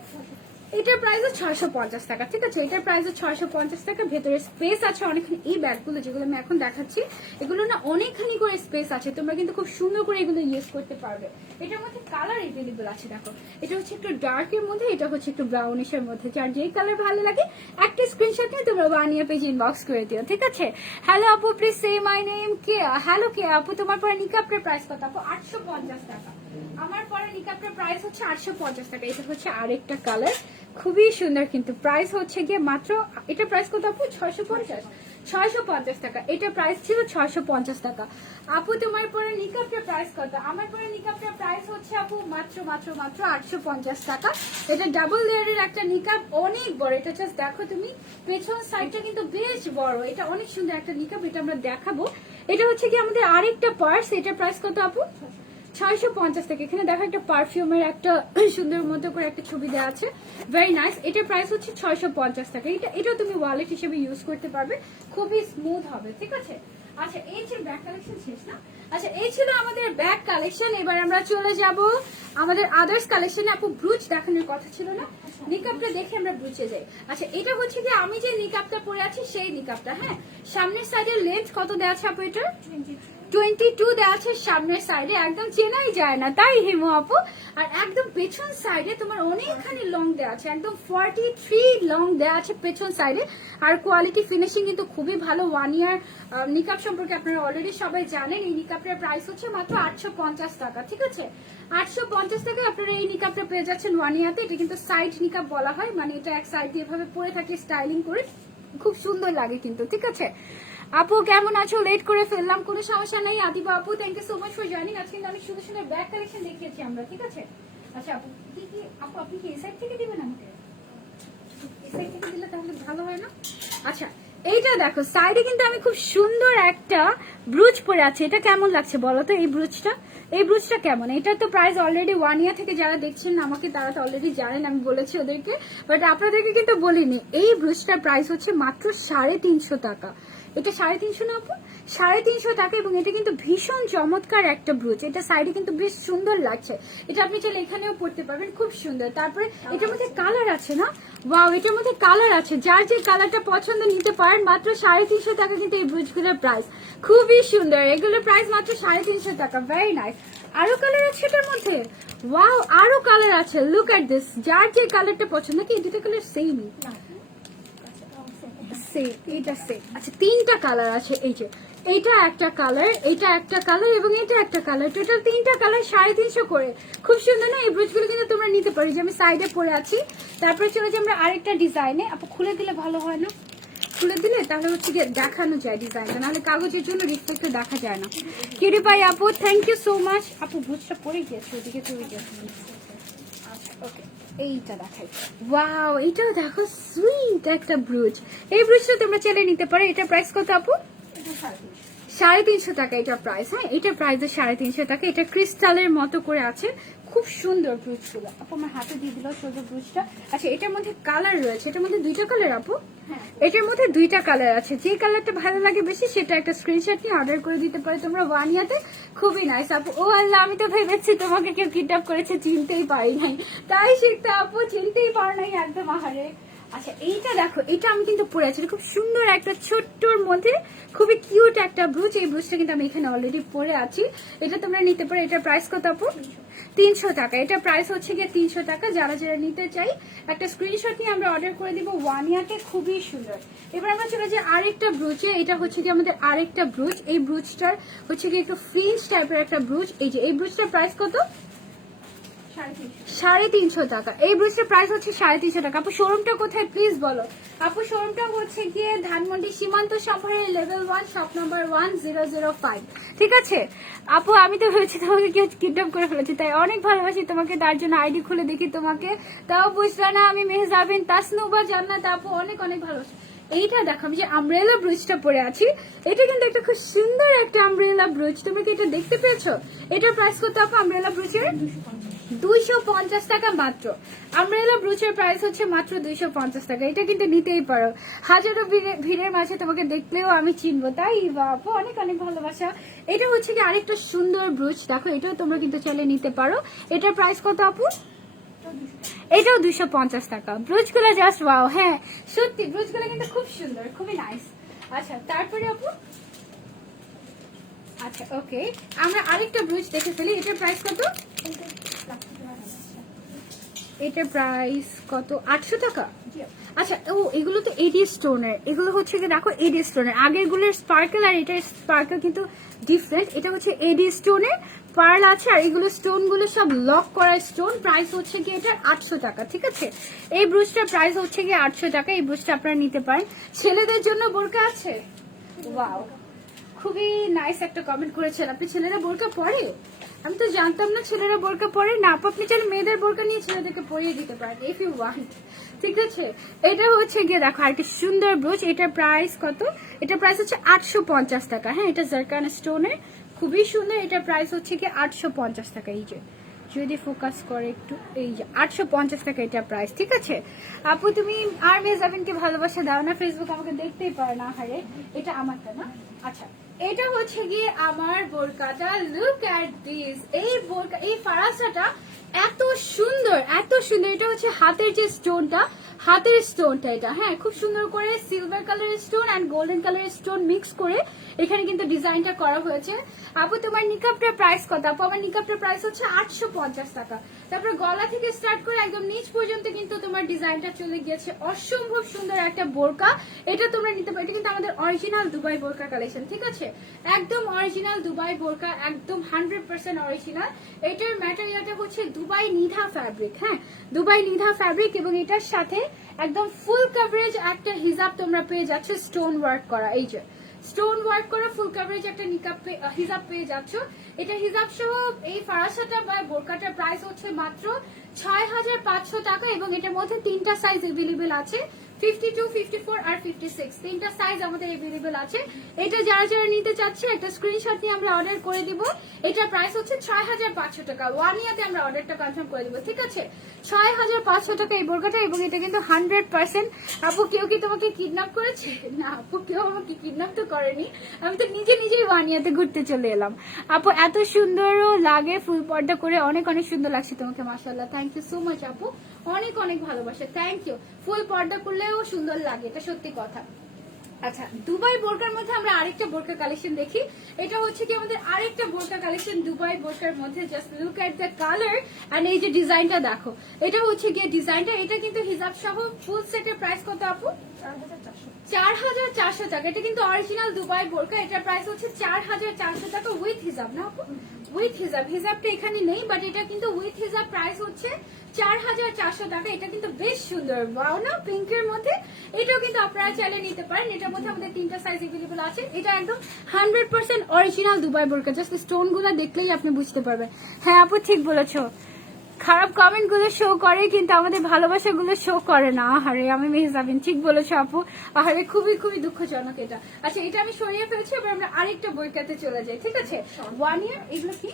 এটার প্রাইস 650 টাকা। ঠিক আছে, এটার প্রাইস 650 টাকা। ভেতরে স্পেস আছে অনেকখানি। এই ব্যাগগুলো যেগুলো আমি এখন দেখাচ্ছি এগুলো না অনেকখানি করে স্পেস আছে, তোমরা কিন্তু খুব সুন্দর করে এগুলো ইউজ করতে পারবে। এটার মধ্যে কালার এভেলেবল আছে, দেখো এটা হচ্ছে একটু ডার্কের মধ্যে, এটা হচ্ছে একটু ব্রাউনিশের মধ্যে। যার যেই কালার ভালো লাগে একটা স্ক্রিনশট নিয়ে তোমরা বানিয়ে পেজ ইনবক্স করে দিও। ঠিক আছে, হ্যালো আপু প্লিজ সে মাই নেম। কে হ্যালো কে আপু? তোমার পরে নিকাপের প্রাইস কত আপু? 850 টাকা। আমার পরে নিকাপের প্রাইস হচ্ছে 850 টাকা। এটা হচ্ছে আরেকটা কালার, খুবই সুন্দর কিন্তু প্রাইস হচ্ছে গিয়ে মাত্র, এটা প্রাইস কত আপু? 650 টাকা। এটা প্রাইস ছিল 650 টাকা। আপু তোমার পরে নিকাপের প্রাইস কত? আমার পরে নিকাপের প্রাইস হচ্ছে আপু মাত্র মাত্র মাত্র 850 টাকা। এটা ডাবল লেয়ারের একটা নিকাপ, অনেক বড়। এটা জাস্ট দেখো তুমি, পেছন সাইডটা কিন্তু বেশ বড়। এটা অনেক সুন্দর একটা নিকাপ, এটা আমরা দেখাবো। এটা হচ্ছে কি আমাদের আরেকটা পার্স। এটা প্রাইস কত আপু? 650 টাকা। এখানে দেখো একটা পারফিউমের একটা সুন্দর মতো করে একটা ছবি দেওয়া আছে, ভেরি নাইস। এটার প্রাইস হচ্ছে 650 টাকা। এটাও তুমি ওয়ালেট হিসেবে ইউজ করতে পারবে, খুবই স্মুথ হবে। ঠিক আছে, আচ্ছা এই ছিল ব্যাগ কালেকশন, শেষ না? আচ্ছা এই ছিল আমাদের ব্যাগ কালেকশন। এবার আমরা চলে যাব আমাদের আদার্স কালেকশনে। আপু ব্রুচ দেখানোর কথা ছিল না? নিকাপটা দেখে আমরা ব্রুচে যাই। আচ্ছা এটা হচ্ছে কি আমি যে নিকাপটা পরে আছি সেই নিকাপটা। হ্যাঁ, সামনের সাইডের লেন্থ কত দেওয়া আছে আপু? এটা 22 দেওয়া আছে সামনের সাইডে, একদম চেনাই যায় না, তাই হিমু আপু। আর একদম পেছন সাইডে তোমার অনেকখানি লং দেওয়া আছে, একদম 43 লং দেওয়া আছে পেছন সাইডে। আর কোয়ালিটি ফিনিশিং কিন্তু খুবই ভালো। 1 ইয়ার নিকাপ সম্পর্কে আপনারা অলরেডি সবাই জানেন। এই নিকাপের প্রাইস হচ্ছে মাত্র 850 টাকা। ঠিক আছে, 850 টাকা আপনারা এই নিকাপটা পেয়ে যাচ্ছেন 1 ইয়ারতে। এটা কিন্তু সাইড নিকাপ বলা হয়, মানে এটা এক সাইড দিয়ে এভাবে পরে থাকে স্টাইলিং করে, খুব সুন্দর লাগে কিন্তু। ঠিক আছে আপু কেমন আছো? লেট করে ফেললাম, কোনো সমস্যা নাই। আদিবা আপু thank you so much for joining. আজকে কিন্তু অনেক সুন্দর সুন্দর ব্যাগ কালেকশন দেখিয়েছি আমরা। ঠিক আছে, আচ্ছা আপু কি আপু আপনি কি এই সাইড থেকে দিবেন আমাকে? এই সাইড থেকে দিলে তাহলে ভালো হয় না? আচ্ছা এইটা দেখো, সাইডে কিন্তু আমি খুব সুন্দর একটা ব্রুচ পরে আছি। এটা কেমন লাগছে বলো তো? এই ব্রুচটা কেমন? এটা তো প্রাইস অলরেডি 1 ইয়ার থেকে যারা দেখছেন আমাকে তারা তো অলরেডি জানেন, আমি বলেছি ওদেরকে, বাট আপনাদেরকে কিন্তু বলিনি। এই ব্রুচটার প্রাইস হচ্ছে মাত্র 350 টাকা। এটা 350 না আপু? 350 টাকা। এবং এটা কিন্তু ভীষণ চমৎকার একটা ব্রুচ। এটা সাইডে কিন্তু বেশ সুন্দর লাগছে। এটা আপনি চাইলে এখানেও পড়তে পারবেন, খুব সুন্দর। তারপরে এটার মধ্যে কালার আছে না? ওয়াও, এটার মধ্যে কালার আছে। যার যে কালারটা পছন্দ নিতে পারেন। মাত্র 350 টাকা কিন্তু এই ব্রুচগুলোর প্রাইস, খুবই সুন্দর। এগুলোর প্রাইস মাত্র 350 টাকা, ভেরি নাইস। আরো কালার আছে এটার মধ্যে, ওয়াও আরো কালার আছে। লুক এট দিস, যার যে কালারটা পছন্দ। কি দুটো কালার সেমই? এটা সেম। আচ্ছা 3টা কালার আছে। এই যে এইটা একটা কালার, এটা একটা কালার এবং এটা একটা কালার, টোটাল 3টা কালার 350 করে। খুব সুন্দর না? এই ব্রুচগুলো কিন্তু তোমরা নিতে পারো। যে আমি সাইডে পরে আছি। তারপরে চলে যে আমরা আরেকটা ডিজাইনে। আপু খুলে দিলে ভালো হয় না? খুলে দিলে তাহলে হচ্ছে গিয়ে দেখানো যায় ডিজাইনটা, নাহলে কাগজের জন্য রিফ্লেক্টে দেখা যায় না। কিরি পাই আপু থ্যাংক ইউ সো মাচ। আপু ব্রুচটা পরে গিয়েছে ওদিকে, চলে গেছে। আচ্ছা ওকে, এইটা দেখাই। ওয়াও, এটাও দেখো সুইট একটা ব্রুচ। এই ব্রুচটা তোমরা চাইলে নিতে পারো। এটা প্রাইস কত আপু? 350 টাকা এটা প্রাইস। হ্যাঁ, এটা প্রাইস 350 টাকা। এটা ক্রিস্টালের মতো করে আছে, খুব সুন্দর ব্রুচগুলো। আপু আমার হাতে দিয়ে দিল ছোট ব্রুচটা। আচ্ছা এটার মধ্যে কালার রয়েছে, এটার মধ্যে 2টা কালার আপু? এটার মধ্যে 2টা কালার আছে। যে কালারটা ভালো লাগে বেশি সেটা একটা স্ক্রিনশট নিয়ে অর্ডার করে দিতে পারে তোমরা 1 ইয়ারতে। খুবই নাইস আপু। ও আল্লাহ, আমি তো ভেবেছি তোমাকে কেউ কিডন্যাপ করেছে, চিনতেই পারি নাই। তাই শিখতে আপু, চিনতেই পার নাই একদম। আহারে আচ্ছা এইটা দেখো, এটা আমি কিন্তু পরে আছি। খুব সুন্দর একটা ছোট্টর মধ্যে খুবই কিউট একটা ব্রুচ। এই ব্রুচটা কিন্তু আমি এখানে অলরেডি পরে আছি। এটা তোমরা নিতে পারো। এটা প্রাইস কত আপু? 300 টাকা। এটা প্রাইস হচ্ছে গিয়ে 300 টাকা। যারা যারা নিতে চাই একটা স্ক্রিনশট নিয়ে আমরা অর্ডার করে দিব 1 ইয়ারতে। খুবই সুন্দর। এবার আমরা চলে যাই আরেকটা ব্রুচে। এটা হচ্ছে কি আমাদের আরেকটা ব্রুচ। এই ব্রুচটার হচ্ছে কি একটু ফ্রিঞ্জ টাইপের একটা ব্রুচ। এই যে এই ব্রুচটার প্রাইস কত? 350 টাকা। এই ব্রুচের প্রাইস হচ্ছে 350 টাকা। আপু শোরুমটা কোথায় প্লিজ বলো? আপু শোরুমটা হচ্ছে গিয়ে ধানমন্ডি সীমান্ত সম্ভারের লেভেল 1 শপ নাম্বার 1005। ঠিক আছে আপু, আমি তো ভেবেছি তোমাকে কেউ কিডন্যাপ করে ফেলেছি, তাই অনেক ভালোবাসি তোমাকে, তার জন্য আইডি খুলে দেখি তোমাকে, তাও বুঝলা না আমি মেহজাবিন তাসনুবা জান্নাত। আপু অনেক অনেক ভালোবাসি। এইটা দেখো, আমি যে আমব্রেলা ব্রুচটা পরে আছি, এটা কিন্তু একটা খুব সুন্দর একটা আমব্রেলা ব্রুচ। তুমি কি এটা দেখতে পেয়েছো? এটার প্রাইস কত আপু আমব্রেলা ব্রুচের? 250 টাকা মাত্র। আমব্রেলা ব্রুচের প্রাইস হচ্ছে মাত্র 250 টাকা। এটা কিন্তু নিতেই পারো, হাজারো ভিড়ের মাঝে তোমাকে দেখলেও আমি চিনবো, তাই বাবা অনেক অনেক ভালোবাসা। এটা হচ্ছে কি আরেকটা সুন্দর ব্রুচ, দেখো এটাও তোমরা কিন্তু চাইলে নিতে পারো। এটার প্রাইস কত আপু? এটাও 250 টাকা। ব্রুচগুলো জাস্ট ওয়াও, হ্যাঁ সত্যি ব্রুচগুলো কিন্তু খুব সুন্দর, খুবই নাইস। আচ্ছা তারপরে আপু, আচ্ছা ওকে আমরা আরেকটা ব্রুচ দেখে ফেলি। এটার প্রাইস কত? এটার প্রাইস কত? 800 টাকা। আচ্ছা ও এগুলো তো এডি স্টোনের, এগুলো হচ্ছে কি দেখো এডি স্টোনের, আগের গুলোর স্পার্কেল আর এটার স্পার্কেল কিন্তু ডিফারেন্ট। এটা হচ্ছে এডি স্টোনের পার্ল আছে, আর এগুলো স্টোন গুলো সব লক করা স্টোন। প্রাইস হচ্ছে কি এটা 800 টাকা, ঠিক আছে। এই ব্রুচটার প্রাইস হচ্ছে কি 800 টাকা। এই ব্রুচটা আপনারা নিতে পারেন। ছেলেদের জন্য বোরকা আছে, ওয়াও খুবই নাইস একটা কমেন্ট করেছেন আপনি। ছেলেরা বোরকা পরে? আমি তো জানতাম না ছেলেরা বোরকা পরে না। আপনি চাইলে মেয়েদের বোরকা নিয়ে ছেলেদেরকে পরিয়ে দিতে পারেন ইফ ইউ ওয়ান্ট, ঠিক আছে। এটা হচ্ছে গিয়ে দেখো আরেকটা সুন্দর ব্রুচ। এটার প্রাইস কত? এটার প্রাইস হচ্ছে 850 টাকা। হ্যাঁ এটা জারকান স্টোনের, খুবই সুন্দর। এটার প্রাইস হচ্ছে কি 850 টাকা। এই যে যদি ফোকাস করে একটু, এই যে 850 টাকা এটা প্রাইস, ঠিক আছে। আপু তুমি আর মেজাবিনকে ভালোবাসা দাও না, ফেসবুক আমাকে দেখতেই পারে না। হারে এটা আমারটা না। আচ্ছা এটা হচ্ছে গিয়ে আমার বোরকাটা, লুক এট দিস। এই বোরকা, এই ফারাসাটা এত সুন্দর, এত সুন্দর। এটা হচ্ছে হাতের যে স্টোনটা, হাতের স্টোনটা এটা, হ্যাঁ খুব সুন্দর করে সিলভার কালারের স্টোন অ্যান্ড গোল্ডেন কালারের স্টোন মিক্স করে এখানে কিন্তু ডিজাইনটা করা হয়েছে। আপু তোমার নিকাপটার প্রাইস কত? আপু আমার নিকাপটার প্রাইস হচ্ছে 850 টাকা। তারপর গলা থেকে স্টার্ট করে একদম নিচ পর্যন্ত কিন্তু তোমার ডিজাইনটা চলে গিয়েছে। অসম্ভব সুন্দর একটা বোরকা, এটা তোমরা নিতে পারো। এটা কিন্তু আমাদের অরিজিনাল দুবাই বোরকা কালেকশন, ঠিক আছে। একদম অরিজিনাল দুবাই বোরকা, একদম 100% অরিজিনাল। এটার ম্যাটেরিয়ালটা হচ্ছে দুবাই নিধা ফ্যাব্রিক, হ্যাঁ দুবাই নিধা ফ্যাব্রিক। এবং এটার সাথে একদম ফুল কভারেজ একটা হিজাব তোমরা পেয়ে যাচ্ছ, স্টোন ওয়ার্ক করা। এই যে স্টোন ওয়ার্ক করা ফুল কভারেজ একটা নিকাব হিজাব পেয়ে যাচ্ছ। এটা হিজাব সহ এই ফারাসাটা বা বোরকাটার প্রাইস হচ্ছে মাত্র 6500 টাকা। এবং এটার মধ্যে তিনটা সাইজ अवेलेबल আছে, 52, 54 আর 56, তিনটা সাইজ আমাদের अवेलेबल আছে। এটা যারা যারা নিতে চাচ্ছে একটা স্ক্রিনশট নিয়ে আমরা অর্ডার করে দিব। এটার প্রাইস হচ্ছে 6500 টাকা। ওয়ান ইয়াতে আমরা অর্ডারটা কনফার্ম করে দিব, ঠিক আছে। 6500 টাকা এই বোরকাটা। এবং এটা কিন্তু 100%। আপু কেউ কি তোমাকে কিডন্যাপ করেছে? না আপু কেউ আমাকে কিডন্যাপ তো করেনি, আমি তো নিজে নিজেই ওয়ান ইয়াতে ঘুরতে চলে এলাম। আপু এত সুন্দরও লাগে ফুল পর্দা করে, অনেক অনেক সুন্দর লাগছে তোমাকে, মাশাআল্লাহ। থ্যাংক ইউ সো মাচ আপু, অনেক অনেক ভালোবাসা, থ্যাংক ইউ। ফুল পর্দা করলেও সুন্দর লাগে, এটা সত্যি কথা। আচ্ছা দুবাই বোরকার মধ্যে আমরা আরেকটা বোরকা কালেকশন দেখি। এটা হচ্ছে কি আমাদের আরেকটা বোরকা কালেকশন দুবাই বোরকার মধ্যে। Just look at the colour and এই যে ডিজাইনটা দেখো, এটা হচ্ছে গিয়ে ডিজাইনটা। এটা কিন্তু হিজাব সহ ফুল সেটের প্রাইস কত আপু? 4400 টাকা। এটা কিন্তু অরিজিনাল দুবাই বোরকা। এটার প্রাইস হচ্ছে 4400 টাকা উইথ হিজাব, না আপু? উইথ হিজাব, হিজাবটা এখানে নেই বাট এটা কিন্তু উইথ হিজাব প্রাইস হচ্ছে 4400 টাকা। এটা কিন্তু বেশ সুন্দর, ওয়াও না, পিঙ্কের মধ্যে। এটাও কিন্তু আপনারা চাইলে নিতে পারেন। এটার মধ্যে আমাদের তিনটা সাইজ अवेलेबल আছে। এটা একদম 100% অরিজিনাল দুবাই বোরকা। জাস্ট স্টোন গুলো দেখলেই আপনি বুঝতে পারবেন। হ্যাঁ আপু ঠিক বলেছো, খারাপ কমেন্ট গুলো শো করে কিন্তু আমাদের ভালোবাসা গুলো শো করে না। আহারে আমি মেহজাবিন, ঠিক বলেছো আপু। আহারে খুবই খুবই দুঃখজনক এটা। আচ্ছা এটা আমি সরিয়ে ফেলছি, এবার আমরা আরেকটা বোরকাতে চলে যাই, ঠিক আছে। ওয়ান ইয়ার, এগুলো কি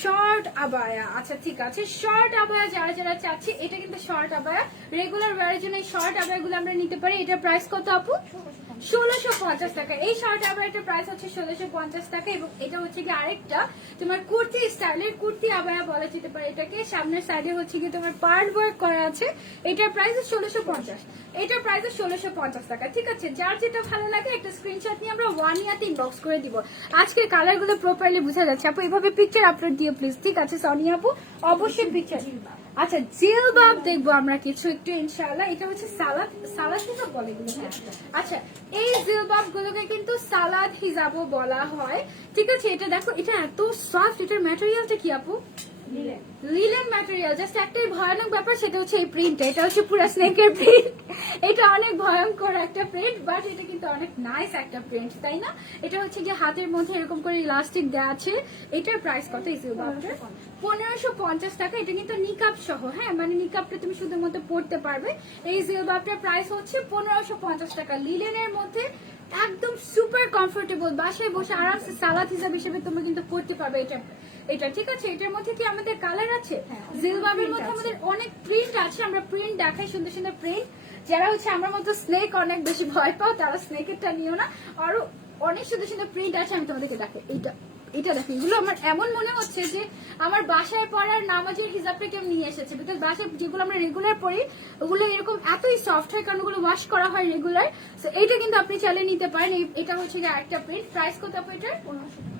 শর্ট আবায়া। আচ্ছা ঠিক আছে, শর্ট আবায়া যারা যারা চাচ্ছে, এটা কিন্তু শর্ট আবায়া, রেগুলার ওয়ারের জন্য এই শর্ট আবায়া গুলো আমরা নিতে পারি। এটার প্রাইস কত আপু? 1650 টাকা। এই শর্ট আবায়াটার প্রাইস হচ্ছে 1650 টাকা। এবং এটা হচ্ছে কি আরেকটা তোমার কুর্তি স্টাইলের, কুর্তি আবায়া বলা যেতে পারে এটাকে। সামনের সাইডে হচ্ছে কি তোমার পার্ল ওয়ার্ক করা আছে। এটার প্রাইস 1650। এটার প্রাইস 1650 টাকা, ঠিক আছে। যার যেটা ভালো লাগে একটা স্ক্রিনশট নিয়ে আমরা ওয়ান ইয়াতে ইনবক্স করে দিব। আজকের কালার গুলো প্রপারলি বোঝা যাচ্ছে আপু, এভাবে পিকচার আপলোড দিও প্লিজ, ঠিক আছে সোনিয়া আপু, অবশ্যই পিকচার। আচ্ছা জিলবাব দেখবো আমরা কিছু একটু ইনশাআল্লাহ। এটা হচ্ছে সালাদ, সালাদ হিজাব বলে এগুলো। আচ্ছা এই জিলবাব গুলোকে কিন্তু সালাদ হিজাবও বলা হয়, ঠিক আছে। এটা দেখো, এটা এত সফট। এটার ম্যাটেরিয়ালটা কি আপু? Linen material. জাস্ট একটাই ভয়ানক ব্যাপার, সেটা হচ্ছে এই প্রিন্টটা। এটা হচ্ছে পুরো স্নেকের প্রিন্ট। এটা অনেক ভয়ঙ্কর একটা প্রিন্ট, বাট এটা কিন্তু অনেক নাইস একটা প্রিন্ট, তাই না? এটা হচ্ছে যে হাতের মধ্যে এরকম করে ইলাস্টিক দেওয়া আছে। এটার প্রাইস কত? এই জিলবাবটার 1550 টাকা। এটা কিন্তু নিকাব সহ, হ্যাঁ মানে নিকাবটা তুমি শুধুমাত্র পড়তে পারবে। এই জিলবাবটার প্রাইস হচ্ছে 1550 টাকা। লিলেনের মধ্যে একদম সুপার কমফোর্টেবল, বাসায় বসে আরামসে সালাদ হিসেবে তোমরা কিন্তু পড়তে পারবে এটা ঠিক আছে। এটার মধ্যে কি আমাদের কালার আছে, জিলবাবের মধ্যে আমাদের অনেক প্রিন্ট আছে, আমরা প্রিন্ট দেখাই, সুন্দর সুন্দর প্রিন্ট। যারা হচ্ছে আমার মতো স্নেক অনেক বেশি ভয় পাও তারা স্নেকেরটা নিও না, আরো অনেক সুন্দর সুন্দর প্রিন্ট আছে, আমি তোমাদেরকে দেখাই। এটা দেখো, এগুলো আমার এমন মনে হচ্ছে যে আমার বাসায় পড়ার নামাজের হিসাবটা কেউ নিয়ে এসেছে, বিকজ বাসায় যেগুলো আমরা রেগুলার পড়ি ওগুলো এরকম এতই সফট হয়, কারণ ওগুলো ওয়াশ করা হয় রেগুলার। তো এইটা কিন্তু আপনি চালিয়ে নিতে পারেন। এটা হচ্ছে যে আরেকটা প্রিন্ট, প্রাইস কত আপু এটার?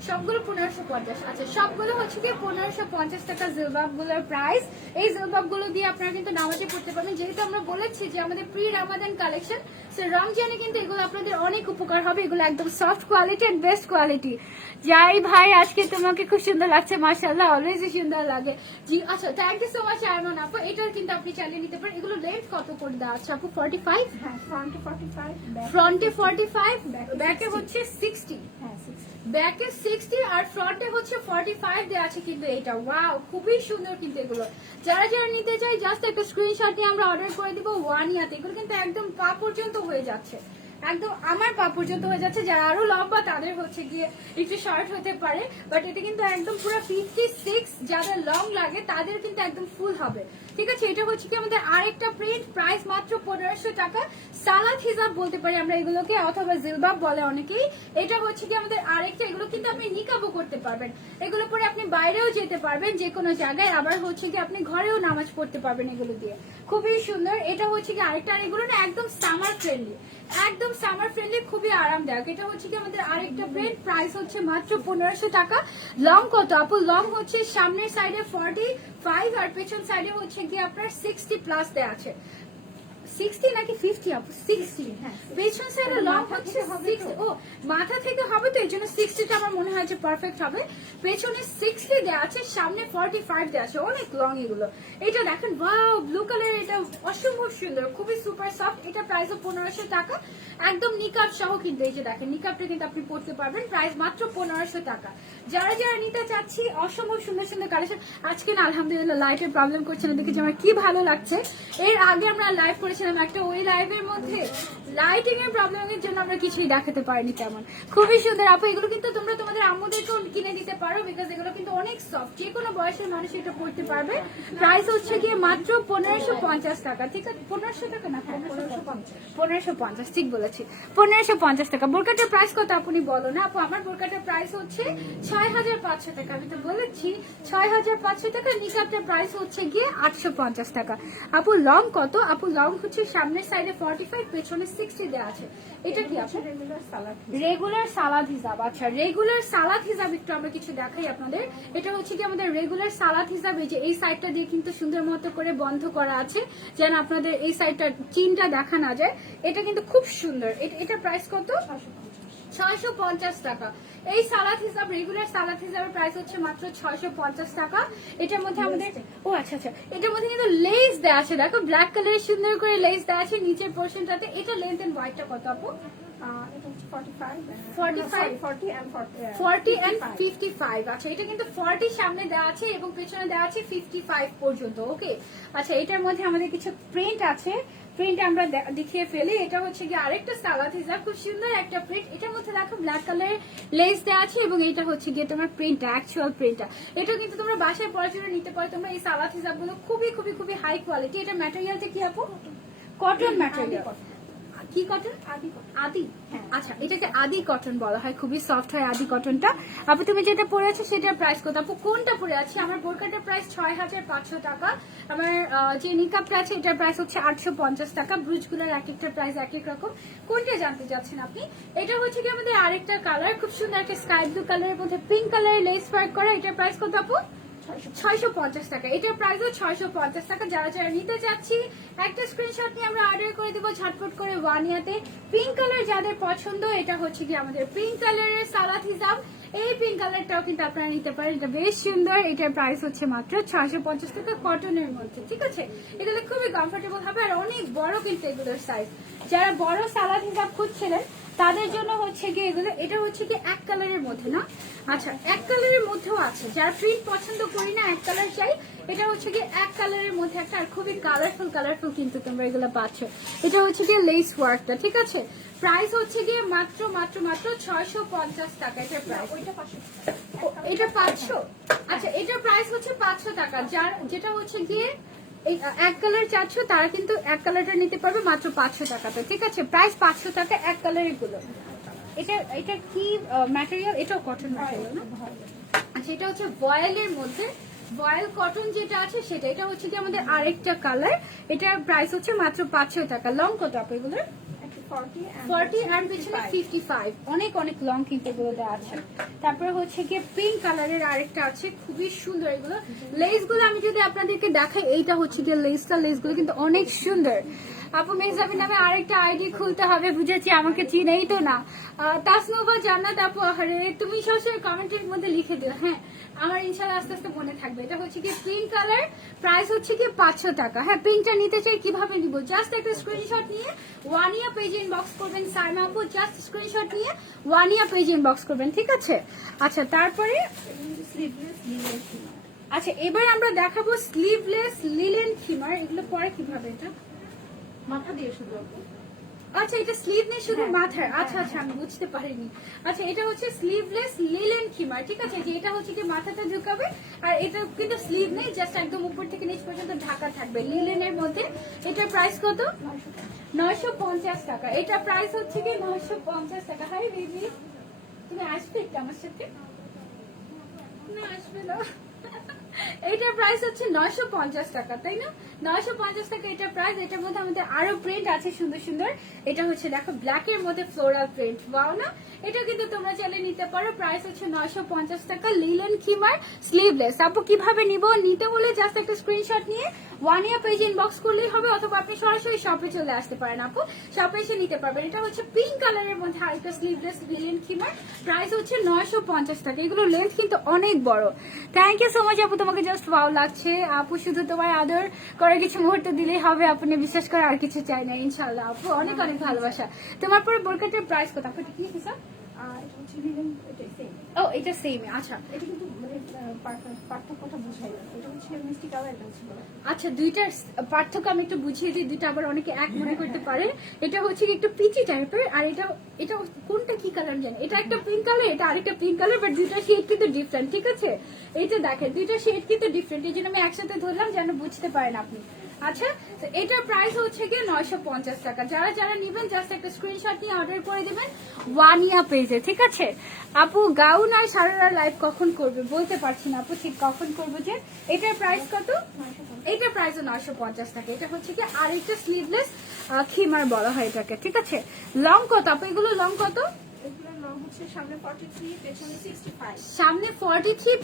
সবগুলো 1550। আচ্ছা, সবগুলো হচ্ছে কি 1550 টাকা জিলবাব গুলোর প্রাইস। এই জিলবাব গুলো দিয়ে আপনারা কিন্তু নামাজে পড়তে পারবেন, যেহেতু আমরা বলেছি যে আমাদের প্রি রামাদান কালেকশন, সো রমজানে কিন্তু এগুলো আপনাদের অনেক উপকার হবে। এগুলো একদম soft quality and best quality. যাই ভাই, আজকে তোমাকে খুব সুন্দর লাগছে, মাশাআল্লাহ, অলওয়েজই সুন্দর লাগে। জি আচ্ছা, thank you so much Ayman আপু। এটার কিন্তু আপনি চালিয়ে নিতে পারেন। এগুলো লেন্থ কত করে দেওয়া আছে আপু? 45? হ্যাঁ, ফ্রন্টে 45, ফ্রন্টে 45, ব্যাকে হচ্ছে 60। হ্যাঁ 60। ব্যাকে 60 আর ফ্রন্টে হচ্ছে 45 দেওয়া আছে কিন্তু এটা। ওয়াও, খুবই সুন্দর কিন্তু এগুলো। যারা যারা নিতে চাই জাস্ট একটা স্ক্রিনশট নিয়ে আমরা অর্ডার করে দিব ওয়ান ইয়াতে। এগুলো কিন্তু একদম পা পর্যন্ত হয়ে যাচ্ছে, একদম আমার পা পর্যন্ত হয়ে যাচ্ছে। যারা আরো লম্বা তাদের হচ্ছে গিয়ে একটু শর্ট হতে পারে, বাট এটা কিন্তু একদম পুরো 56, যাদের লং লাগে তাদের কিন্তু একদম ফুল হবে, ঠিক আছে। এটা হচ্ছে কি আমাদের আরেকটা প্রিন্ট, প্রাইস মাত্র 1500 টাকা। সালাদ হিজাব বলতে পারি আমরা এগুলোকে, অথবা জিলবাব বলে অনেকেই। এটা হচ্ছে কি আমাদের আরেকটা, এগুলো কিন্তু আপনি নিকাবও করতে পারবেন, এগুলো পরে আপনি বাইরেও যেতে পারবেন যে কোনো জায়গায়, আবার হচ্ছে কি আপনি ঘরেও নামাজ পড়তে পারবেন এগুলো দিয়ে, খুবই সুন্দর। এটা হচ্ছে কি আরেকটা, আর এগুলো না একদম সামার ফ্রেন্ডলি, একদম সামার ফ্রেন্ডলি, খুবই আরামদায়ক। এটা হচ্ছে কি আমাদের আরেকটা প্রিন্ট, প্রাইস হচ্ছে মাত্র 1500 টাকা। লং কত আপু? লং হচ্ছে সামনের সাইডে 45 আর পেছন সাইডে হচ্ছে কি আপনার 60 প্লাস দেওয়া আছে। 60 নাকি 50 আপু? 60। হ্যাঁ, পেছন সাইডে লং হচ্ছে 60। ও, মাথা থেকে হবে তো, এই জন্য 60টা আমার মনে হয় যে পারফেক্ট হবে। পেছনে 60 দেওয়া আছে, সামনে 45 দেওয়া আছে, অনেক লং এগুলো। এটা দেখেন, ওয়াও, ব্লু কালার, এটা অসম্ভব সুন্দর, খুবই সুপার সফট। এটা প্রাইসও 1500 টাকা, একদম নিকাব সহ কিন্তু। এই যে দেখেন, নিকাবটা কিন্তু আপনি পড়তে পারবেন, প্রাইস মাত্র 1500 টাকা। যারা যারা নিতে চাচ্ছি, অসম্ভব সুন্দর সুন্দর কালেকশন। আজকে না আলহামদুলিল্লাহ লাইটের প্রবলেম করছে না, দেখেছি আমার কি ভালো লাগছে। এর আগে আমরা লাইভ করেছিলাম একটা, ওই লাইভের মধ্যে লাইটিং এর প্রবলেমের জন্য আমরা কিছুই দেখাতে পারিনি তেমন। খুবই সুন্দর আপু, এগুলো কিন্তু তোমরা তোমাদের আম্মুদেরকেও কিনে দিতে পারো, বিকজ এগুলো কিন্তু অনেক সফট, যে কোনো বয়সের মানুষ এটা পড়তে পারবে। প্রাইস হচ্ছে গিয়ে মাত্র 1550 টাকা, ঠিক আছে। 1500 টাকা না, 1550, ঠিক বলেছি, 1550 টাকা। বোরকাটার প্রাইস কত আপনি বলো না আপু? আমার বোরকাটার প্রাইস হচ্ছে 6500 টাকা, আমি তো বলেছি 6500 টাকা। নিকাবটার প্রাইস হচ্ছে গিয়ে 850 টাকা। আপু লং কত আপু? লং হচ্ছে সামনের সাইডে 45, পেছনে 60 দেওয়া আছে। এটা কি আপু? রেগুলার সালাদ হিসাব। আচ্ছা, রেগুলার সালাদ হিসাব একটু আমরা কিছু দেখাই আপনাদের। এটা হচ্ছে কি আমাদের রেগুলার সালাদ হিসাব। এই যে এই সাইডটা দিয়ে কিন্তু সুন্দর মতো করে বন্ধ করা আছে, যেন আপনাদের এই সাইডটা চিনটা দেখা না যায়। এটা কিন্তু খুব সুন্দর। এটা প্রাইস কত? 650 টাকা। এই সালাদ হিসাব, রেগুলার সালাদ হিসাবের প্রাইস হচ্ছে মাত্র 650 টাকা। এটার মধ্যে আমাদের, ও আচ্ছা আচ্ছা, এটার মধ্যে কিন্তু লেস দেওয়া আছে, দেখো ব্ল্যাক কালারের সুন্দর করে লেস দেওয়া আছে নিচের পোর্শনটাতে। এটা লেন্থ এন্ড ওয়াইডটা কত আপু? 40 and 55। আচ্ছা, এটা কিন্তু 40 সামনে দেওয়া আছে এবং পেছনে দেওয়া আছে 55 পর্যন্ত। ওকে, আচ্ছা, এটার মধ্যে আমাদের কিছু প্রিন্ট আছে, প্রিন্ট আমরা দেখিয়ে ফেলি। এটা হচ্ছে কি আরেকটা সালাদ হিসাব, খুব সুন্দর একটা প্রিন্ট। এটার মধ্যে দেখো ব্ল্যাক কালারের লেস দেওয়া আছে এবং এটা হচ্ছে গিয়ে তোমার প্রিন্টটা, অ্যাকচুয়াল প্রিন্টটা। এটা কিন্তু তোমরা বাসায় পড়ার জন্য নিতে পারো তোমরা। এই সালাদ হিসাবগুলো খুবই খুবই খুবই হাই কোয়ালিটি। এটা ম্যাটেরিয়ালটা কি আপু? Cotton material. কি কটন? আদি। আচ্ছা, এটাকে আদি কটন বলা হয়, খুবই সফট হয় আদি কটনটা। আপু তুমি যেটা পরে আছো সেটার প্রাইস কত আপু? কোনটা পরে আছি? আমার বোরকাটার প্রাইস 6500 টাকা। আমার যে নিকাবটা আছে এটার প্রাইস হচ্ছে 850 টাকা। ব্রুজগুলোর এক একটা প্রাইস এক এক রকম। কোনটা জানতে চাচ্ছেন আপনি? এটা হচ্ছে কি আমাদের আরেকটা কালার, খুব সুন্দর একটা স্কাই ব্লু কালারের মধ্যে পিঙ্ক কালারের লেস ওয়ার্ক করা। এটার প্রাইস কত আপু? 650 টাকা। এটার প্রাইসও 650 টাকা। যারা যারা নিতে চাচ্ছি একটা স্ক্রিনশট নিয়ে আমরা অর্ডার করে দেবো ঝটপট করে ওয়ানিয়াতে। পিঙ্ক কালার যাদের পছন্দ, এটা হচ্ছে কি আমাদের পিঙ্ক কালারের সালাদ হিসাব। এই পিঙ্ক কালারটাও কিন্তু আপনারা নিতে পারেন, এটা বেশ সুন্দর। এটার প্রাইস হচ্ছে মাত্র 650 টাকা, কটনের মধ্যে, ঠিক আছে। এটা খুবই কমফোর্টেবল হবে আর অনেক বড় কিন্তু এগুলোর সাইজ। যারা বড় সালাদ হিসাব খুঁজছিলেন তাদের জন্য হচ্ছে কি এগুলো। এটা হচ্ছে কি এক কালারের মধ্যে না, আচ্ছা এক কালারের মধ্যেও আছে, যারা প্রিন্ট পছন্দ করি না এক কালার চাই, এটা হচ্ছে কি এক কালারের মধ্যে একটা, আর খুবই কালারফুল কিন্তু তোমরা এগুলো পাচ্ছ। এটা হচ্ছে কি লেস ওয়ার্কটা, ঠিক আছে। প্রাইস হচ্ছে গিয়ে মাত্র 650 টাকা এটার প্রাইস। এটা 500, আচ্ছা এটার প্রাইস হচ্ছে 500 টাকা। যার যেটা হচ্ছে গিয়ে এক কালার চাচ্ছ তারা কিন্তু এক কালারটা নিতে পারবে মাত্র 500 টাকাতে, ঠিক আছে। প্রাইস 500 টাকা এক কালারের গুলো। এটা কি ম্যাটেরিয়াল? এটাও কটন ম্যাটেরিয়াল না? আচ্ছা এটা হচ্ছে ভয়েলের মধ্যে, ভয়েল কটন যেটা আছে সেটা। এটা হচ্ছে কি আমাদের আরেকটা কালার, এটার প্রাইস হচ্ছে মাত্র 500 টাকা। লং কত আপু এগুলোর? 40 আর পিছনে 55, অনেক লং কিন্তু এগুলো দেওয়া আছে। তারপরে হচ্ছে গিয়ে পিঙ্ক কালারের আরেকটা আছে, খুবই সুন্দর এগুলো। লেস গুলো আমি যদি আপনাদেরকে দেখাই, এইটা হচ্ছে গিয়ে লেস গুলো কিন্তু অনেক সুন্দর। আপু মেহজাবিন নামে আরেকটা আইডি খুলতে হবে, বুঝেছি, আমাকে চিনেই তো না। তাসনুবা জান্নাত আপু, আরে তুমি সবসময় কমেন্টের মধ্যে লিখে দিও, হ্যাঁ আমার ইনশাল্লাহ আস্তে আস্তে মনে থাকবে। এটা হচ্ছে কি পিঙ্ক কালার, প্রাইস হচ্ছে কি 500 টাকা। হ্যাঁ পিঙ্কটা নিতে চাই, কিভাবে নিব? জাস্ট একটা স্ক্রিনশট নিয়ে ওয়ানিয়া পেজ ইনবক্স করবেন। সাইমা আপু জাস্ট স্ক্রিনশট নিয়ে ওয়ানিয়া পেজ ইনবক্স করবেন, ঠিক আছে। আচ্ছা তারপরে আচ্ছা এবার আমরা দেখাবো স্লিভলেস লিলেন খিমার। এগুলো পরে কিভাবে? এটা মাথা দিয়ে শুধু, আচ্ছা এটা স্লিভ নেই শুধু মাথার, আচ্ছা আমি বুঝতে পারিনি। আচ্ছা এটা হচ্ছে স্লিভলেস লিলেন খিমার, ঠিক আছে। যে এটা হচ্ছে কি মাথাটা ঢুকাবে, আর এটা কিন্তু স্লিভ নেই, জাস্ট একদম উপর থেকে নিচ পর্যন্ত ঢাকা থাকবে লিলেনের মধ্যে। এটার প্রাইস কত? 950 টাকা। এটা প্রাইস হচ্ছে কি 950 টাকা। হাই বেবি, তুমি আসবে একটু আমার সাথে? না আসবে না। এটার প্রাইস হচ্ছে 950 টাকা, তাই না? 950 টাকা এটা প্রাইস। এটার মধ্যে আমাদের আরো প্রিন্ট আছে সুন্দর। এটা হচ্ছে দেখো ব্ল্যাক এর মধ্যে ফ্লোরাল প্রিন্ট, ওয়াও না? এটা কিন্তু তোমরা চাইলে নিতে পারো। প্রাইস হচ্ছে 950 টাকা, লিলেন খিমার স্লিভলেস। আপু কিভাবে নিতে হলে জাস্ট একটা স্ক্রিনশট নিয়ে ওয়ানিয়া পেজ ইনবক্স করলেই হবে, অথবা আপনি সরাসরি শপে চলে আসতে পারেন। আপু শপে এসে নিতে পারবেন। এটা হচ্ছে পিঙ্ক কালারের মধ্যে আরেকটা স্লিভলেস লিলেন খিমার, প্রাইস হচ্ছে 950 টাকা। এগুলো লেন্থ কিন্তু অনেক বড়। থ্যাংক ইউ সো মাচ আপু, তোমাকে জাস্ট ওয়াও লাগছে। আপু শুধু তোমার আদর করে কিছু মুহূর্ত দিলেই হবে, আপনি বিশ্বাস করে আর কিছু চাই না ইনশাআল্লাহ। আপু অনেক ভালোবাসা। তোমার পরে বোরকাটার প্রাইস কত আপু? কি হিসাব? ও এটা সেম, আচ্ছা এটা কিন্তু পার্থক্যটা বুঝাই না। এটা হচ্ছে মিষ্টি কালার, এটা হচ্ছে। আচ্ছা দুইটার পার্থক্য আমি একটু বুঝিয়ে দিই, দুইটা আবার অনেকে এক মনে করতে পারে। এটা হচ্ছে একটু পিচি টাইপের, আর এটা কোনটা কি কালার জানি। এটা একটা পিঙ্ক কালার, এটা আরেকটা পিঙ্ক কালার, বাট দুইটা শেড কিন্তু ডিফারেন্ট, ঠিক আছে। এইটা দেখেন দুইটা শেড কিন্তু ডিফারেন্ট, এই জন্য আমি একসাথে ধরলাম যেন বুঝতে পারেন আপনি। আচ্ছা এটার প্রাইস হচ্ছে গিয়ে 950 টাকা। যারা নিবেন জাস্ট একটা স্ক্রিনশট নিয়ে অর্ডার করে দিবেন ওয়ানিয়া পেজে, ঠিক আছে। আপু গাউন আর সারারা লাইভ কখন করবে বলতে পারছি না আপু, ঠিক কখন করবো যে। এটার প্রাইস কত? এটার প্রাইস 950 টাকা। এটা হচ্ছে কি আরেকটা স্লিভলেস খিমার বলা হয় এটাকে, ঠিক আছে। লং কত আপু এগুলো? লং কত? সামনে 43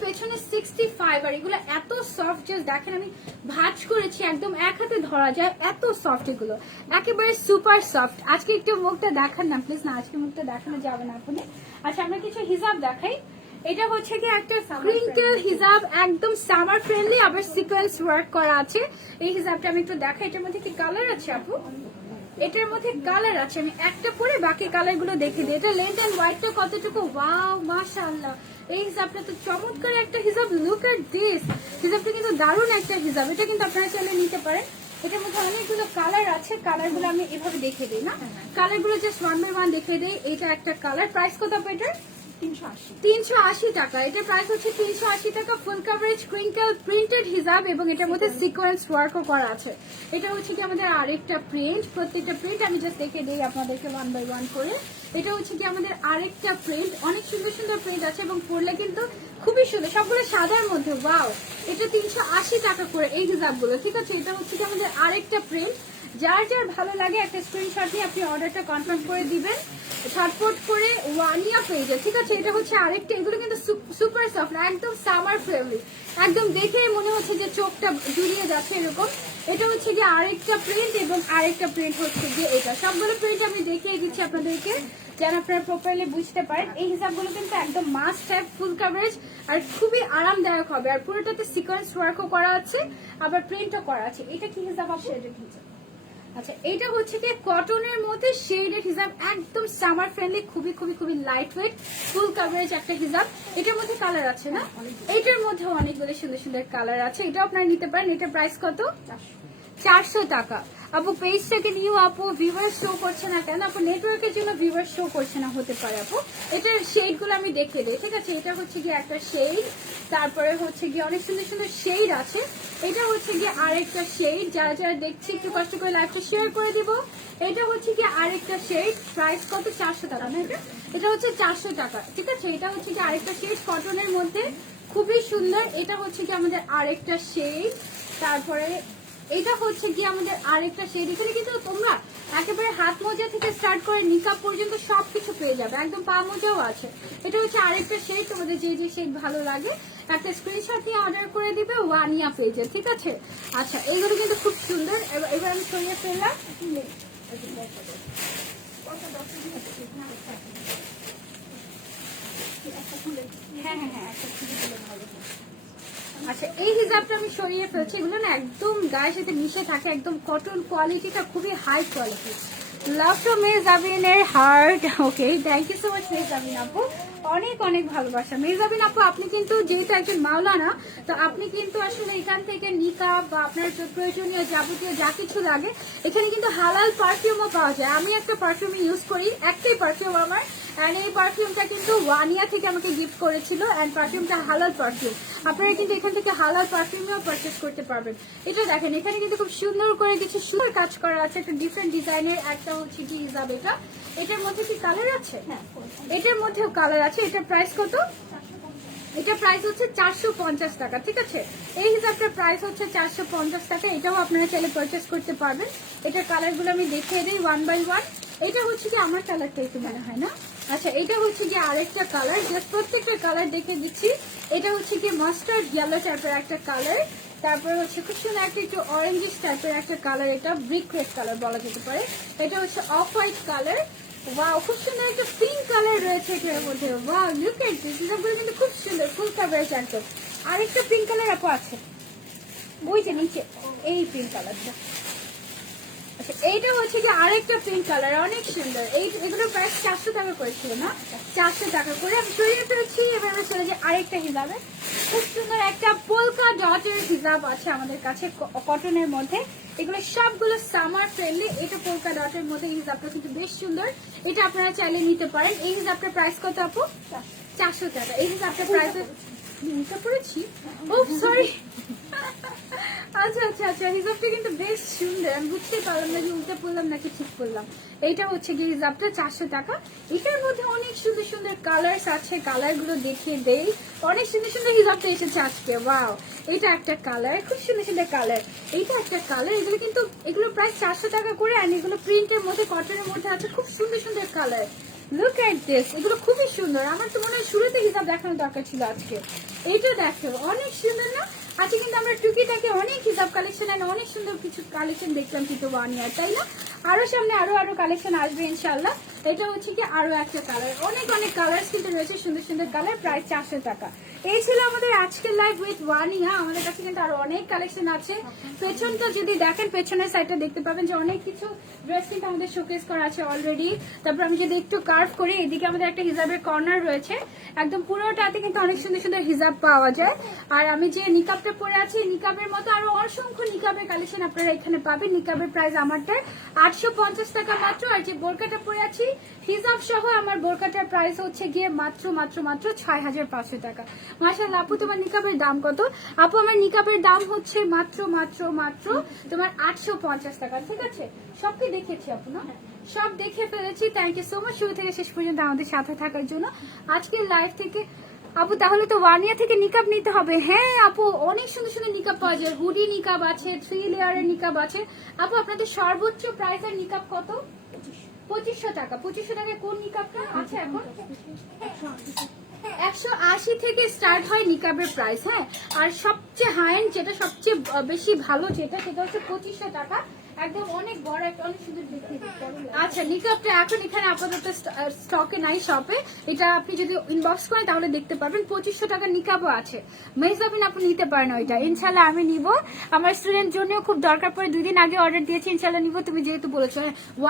পেছনে 65। আর এগুলো এত সফট, জাস্ট দেখেন আমি ভাঁজ করেছি, একদম এক হাতে ধরা যায়, এত সফট এগুলো, একেবারে সুপার সফট। আজকে একটু মুখটা দেখান না প্লিজ। না আজকে মুখটা দেখানো যাবে না আপনি। আচ্ছা আমরা কিছু হিসাব দেখাই। এটা হচ্ছে কি একটা ক্রিঙ্কেল হিজাব, একদম সামার ফ্রেন্ডলি, আবার সিকোয়েন্স ওয়ার্ক করা আছে। এই হিজাবটা আমি একটু দেখাই। এটার মধ্যে কি কালার আছে আপু? এটার মধ্যে কালার আছে, আমি একটা পরে বাকি কালার গুলো দেখে দিই। এটা লেন্থ এন্ড হোয়াইটটা কতটুকু, ওয়াও মাশাআল্লাহ। এই হিজাবটা তো চমৎকার একটা হিজাব, লুক এট দিস। হিজাবটা কিন্তু দারুণ একটা হিজাব, এটা কিন্তু আপনারা চাইলে নিতে পারেন। এটার মধ্যে অনেকগুলো কালার আছে, কালার গুলো আমি এভাবে দেখে দিই না, কালার গুলো জাস্ট 1 বাই 1 দেখে দিই। এটা একটা কালার, প্রাইস কত এটার? 380 টাকা। এটার প্রাইস হচ্ছে 380 টাকা। ফুল কভারেজ ক্রিঙ্কেল প্রিন্টেড হিজাব, এবং এটার মধ্যে সিকোয়েন্স ওয়ার্কও করা আছে। এটা হচ্ছে কি আমাদের আরেকটা প্রিন্ট, প্রত্যেকটা প্রিন্ট আমি জাস্ট দেখে দিই আপনাদেরকে 1 বাই 1 করে। এটা হচ্ছে কি আমাদের আরেকটা প্রিন্ট, অনেক সুন্দর প্রিন্ট আছে, এবং পরলে কিন্তু খুবই সুন্দর, সবগুলো সাদার মধ্যে, ওয়াও। এটা 380 টাকা করে এই হিজাবগুলো, ঠিক আছে। এটা হচ্ছে কি আমাদের আরেকটা প্রিন্ট। যার ভালো লাগে একটা স্ক্রিনশট নিয়ে আপনি অর্ডারটা কনফার্ম করে দিবেন ঝটপট করে ওয়ানিয়া পেজে, ঠিক আছে। এটা হচ্ছে আরেকটা, এগুলো কিন্তু সুপার সফট, একদম সামার ফ্রেন্ডলি, একদম দেখে মনে হচ্ছে যে চোখটা জুড়িয়ে যাচ্ছে এরকম। এটা হচ্ছে গিয়ে আরেকটা প্রিন্ট, এবং আরেকটা প্রিন্ট হচ্ছে গিয়ে এটা। সবগুলো প্রিন্ট আমি দেখিয়ে দিচ্ছি আপনাদেরকে যেন আপনারা প্রপারলি বুঝতে পারেন। এই হিসাবগুলো কিন্তু একদম মাস্ট হ্যাভ, ফুল কভারেজ, আর খুবই আরামদায়ক হবে। আর পুরোটাতে সিকোয়েন্স ওয়ার্কও করা আছে, আবার প্রিন্টও করা আছে। এটা কি হিসাব আছে? এটা কি হিসাব? আচ্ছা এইটা হচ্ছে কি কটনের মধ্যে শেডেড হিজাব, একদম সামার ফ্রেন্ডলি, খুবই খুবই খুবই লাইট ওয়েট, ফুল কভারেজ একটা হিজাব। এটার মধ্যে কালার আছে না? এটার মধ্যে অনেকগুলো সুন্দর সুন্দর কালার আছে, এটা আপনারা নিতে পারেন। এটার প্রাইস কত? 400 টাকা। আপু পেজটাকে নিয়েও আপু ভিউয়ার শো করছে না কেন? আপু নেটওয়ার্কের জন্য ভিউয়ার শো করছে না, হতে পারে আপু। এটার শেড গুলো আমি দেখে দিই, ঠিক আছে? এটা হচ্ছে গিয়ে একটা শেড, তারপরে হচ্ছে গিয়ে অনেক সুন্দর সুন্দর শেড আছে। এটা হচ্ছে গিয়ে আরেকটা শেড, যারা যারা দেখছি একটু কষ্ট করে লাইভটা শেয়ার করে দিব। এটা হচ্ছে গিয়ে আরেকটা শেড, প্রাইস কত? 400 টাকা না? এটা হচ্ছে 400 টাকা, ঠিক আছে? এটা হচ্ছে গিয়ে আরেকটা শেড কটনের মধ্যে, খুবই সুন্দর। এটা হচ্ছে কি আমাদের আরেকটা শেড, তারপরে এটা হচ্ছে কি আমাদের আরেকটা শেড। এখানে কিন্তু তোমরা একেবারে হাত মোজা থেকে স্টার্ট করে নিকাব পর্যন্ত সবকিছু পেয়ে যাবে, একদম পা মোজাও আছে। এটা হচ্ছে আরেকটা শেড, তোমাদের যে যে শেড ভালো লাগে একটা স্ক্রিনশট দিয়ে অর্ডার করে দিবে ওয়ানিয়া পেজে, ঠিক আছে? আচ্ছা এইগুলো কিন্তু খুব সুন্দর। এবার আমি সরিয়ে ফেললাম। হ্যাঁ হ্যাঁ হ্যাঁ, একটা খুলে ভালো। আচ্ছা এই হিজাবটা আমি সরিয়ে ফেলছি, এগুলো না একদম গায়ের সাথে মিশে থাকে, একদম কটন, কোয়ালিটিটা খুবই হাই কোয়ালিটি। লাভ টু মেজাবিনের heart. Okay, thank you so much Mezabin আপু, অনেক অনেক ভালোবাসা। মেজাবিন আপু আপনি কিন্তু যেহেতু একজন মাওলানা, তো আপনি কিন্তু আসলে এখান থেকে নিকাব বা আপনার প্রয়োজনীয় যাবতীয় যা কিছু লাগে, এখানে কিন্তু হালাল পারফিউমও পাওয়া যায়। আমি একটা পারফিউম ইউজ করি, একটাই পারফিউম আমার, এন্ড এই পারফিউমটা কিন্তু ওয়ানিয়া থেকে আমাকে গিফট করেছিল, এন্ড পারফিউমটা হালাল পারফিউম। আপনারা কিন্তু এখান থেকে হালাল পারফিউমও পারচেস করতে পারবেন। এটা দেখেন, এখানে কিন্তু খুব সুন্দর করে কিছু সুন্দর কাজ করা আছে, একটা ডিফারেন্ট ডিজাইনের। একটা হচ্ছে কি হিজাব, এটার মধ্যে কি কালার আছে? হ্যাঁ, এটার মধ্যেও কালার আছে। এটার প্রাইস কত? এটা প্রাইস হচ্ছে 450 টাকা, ঠিক আছে? এই হিসাবটার প্রাইস হচ্ছে 450 টাকা। এটাও আপনারা চাইলে পারচেস করতে পারবেন। এটার কালারগুলো আমি দেখিয়ে দিই ওয়ান বাই ওয়ান। এটা হচ্ছে কি আমার কালারটা একটু মনে হয় না? আচ্ছা এটা হচ্ছে যে আরেকটা কালার, জাস্ট প্রত্যেকটা কালার দেখে দিচ্ছি। এটা হচ্ছে কি মাস্টার্ড ইয়েলো টাইপের একটা কালার, তারপরে হচ্ছে খুব সুন্দর একটা একটু অরেঞ্জিশ টাইপের একটা কালার, এটা ব্রিক রেড কালার বলা যেতে পারে। এটা হচ্ছে অফ হোয়াইট কালার। ওয়াও, খুব সুন্দর একটা পিঙ্ক কালার রয়েছে এটার মধ্যে। ওয়াও, লুক এট দিস, এগুলো কিন্তু খুব সুন্দর, ফুল কভারেজ একদম। আরেকটা পিঙ্ক কালার আপু আছে, ওই যে নিচে, এই পিঙ্ক কালারটা। আচ্ছা এইটা হচ্ছে কি আরেকটা পিঙ্ক কালার, অনেক সুন্দর। এগুলো প্রাইস 400 টাকা করেছিল না? 400 টাকা করে আমি সরিয়ে ফেলেছি। এবার আমরা চলে যাই আরেকটা হিজাবে। খুব সুন্দর একটা পোলকা ডটের হিজাব আছে আমাদের কাছে কটনের মধ্যে। এগুলো সবগুলো সামার ফ্রেন্ডলি। এটা পোলকা ডটের মধ্যে হিজাবটা কিন্তু বেশ সুন্দর, এটা আপনারা চাইলে নিতে পারেন। এই হিজাবটার প্রাইস কত আপু? 400 টাকা। এই হিজাবটার প্রাইস নিতে পড়েছি, ও সরি। আচ্ছা আচ্ছা আচ্ছা, হিজাবটা কিন্তু বেশ সুন্দর, আমি বুঝতে পারলাম না যে উল্টে পড়লাম নাকি ঠিক করলাম। এইটা হচ্ছে কি হিজাবটা 400 টাকা। এটার মধ্যে অনেক সুন্দর সুন্দর কালার্স আছে, কালার গুলো দেখিয়ে দেই। অনেক সুন্দর সুন্দর হিজাবটা এসেছে আজকে। ওয়াও, এটা একটা কালার, খুব সুন্দর সুন্দর কালার। এইটা একটা কালার। এগুলো কিন্তু এগুলো প্রায় 400 টাকা করে, আর এগুলো প্রিন্টের মধ্যে, কটনের মধ্যে আছে, খুব সুন্দর সুন্দর কালার। লুক এট দিস, এগুলো খুবই সুন্দর। আমার তো মনে হয় শুরুতে হিসাব দেখানোর দরকার ছিল আজকে। এইটা দেখো অনেক সুন্দর না? আজকে কিন্তু আমরা টুকিটাকে অনেক হিসাব কালেকশন আর অনেক সুন্দর কিছু কালেকশন দেখলাম কিন্তু ওয়ান ইয়ার, তাই না? আরো সামনে আরো আরো কালেকশন আসবে ইনশাল্লাহ। এটা হচ্ছে কি আরো একটা কালার, অনেক অনেক কালার কিন্তু রয়েছে, সুন্দর সুন্দর কালার, প্রাইস 400 টাকা। এই ছিল আমাদের আজকের লাইভ উইথ ওয়ানিয়া। আমাদের কাছে কিন্তু আরো অনেক কালেকশন আছে। পেছনটা যদি দেখেন, পেছনের সাইডটা দেখতে পাবেন যে অনেক কিছু ড্রেস কিন্তু আমাদের শোকেস করা আছে অলরেডি। তারপর আমি যদি একটু কার্ভ করি, এদিকে আমাদের একটা হিজাবের কর্নার রয়েছে, একদম পুরোটাতে কিন্তু অনেক সুন্দর সুন্দর হিজাব পাওয়া যায়। আর আমি যে নিকাবটা পরে আছি, নিকাবের মতো আরো অসংখ্য নিকাবের কালেকশন আপনারা এখানে পাবেন। নিকাবের প্রাইস আমারটা 850 টাকা মাত্র। আর যে বোরকাটা পরে আছি হিজাব সহ, আমার বোরকাটার প্রাইস হচ্ছে গিয়ে মাত্র মাত্র মাত্র 6500 টাকা। মাশাআল্লাহ আপু, তোমার নিকাবের দাম কত? আপু আমার নিকাবের দাম হচ্ছে মাত্র মাত্র মাত্র তোমার 850 টাকা, ঠিক আছে? সবকে দেখেছি আপু না? সব দেখে ফেলেছি। থ্যাংক ইউ সো মাচ শুরু থেকে শেষ পর্যন্ত আমাদের সাথে থাকার জন্য। আজকের লাইভ থেকে আপু তাহলে তো ওয়ানিয়া থেকে নিকাব নিতে হবে। হ্যাঁ আপু, অনেক সুন্দর সুন্দর নিকাব পাওয়া যায়, হুডি নিকাব আছে, 3 লেয়ারের নিকাব আছে। আপু আপনাদের সর্বোচ্চ প্রাইসের নিকাব কত? 2500 টাকা। 2500 টাকায় কোন নিকাবটা আছে এখন? 180 থেকে স্টার্ট হয় নিকাবের প্রাইস। হ্যাঁ, আর সবচেয়ে হাই এন্ড যেটা, সবচেয়ে বেশি ভালো যেটা, সেটা হচ্ছে 2500 টাকা। একদম অনেক বড় একটা অনেক সুন্দর দেখতে। আচ্ছা নিকাবটা এখন এখানে আপাতত স্টকে নাই শপে, এটা আপনি যদি ইনবক্স করেন তাহলে দেখতে পারবেন। 2500 টাকার নিকাবও আছে, মেজাবিন আপনি নিতে পারেন ওইটা। ইনশাল্লাহ আমি নিব, আমার স্টুডেন্ট জন্য খুব দরকার পড়ে, 2 দিন আগে অর্ডার দিয়েছি, ইনশাল্লাহ নিব। তুমি যেহেতু বলেছো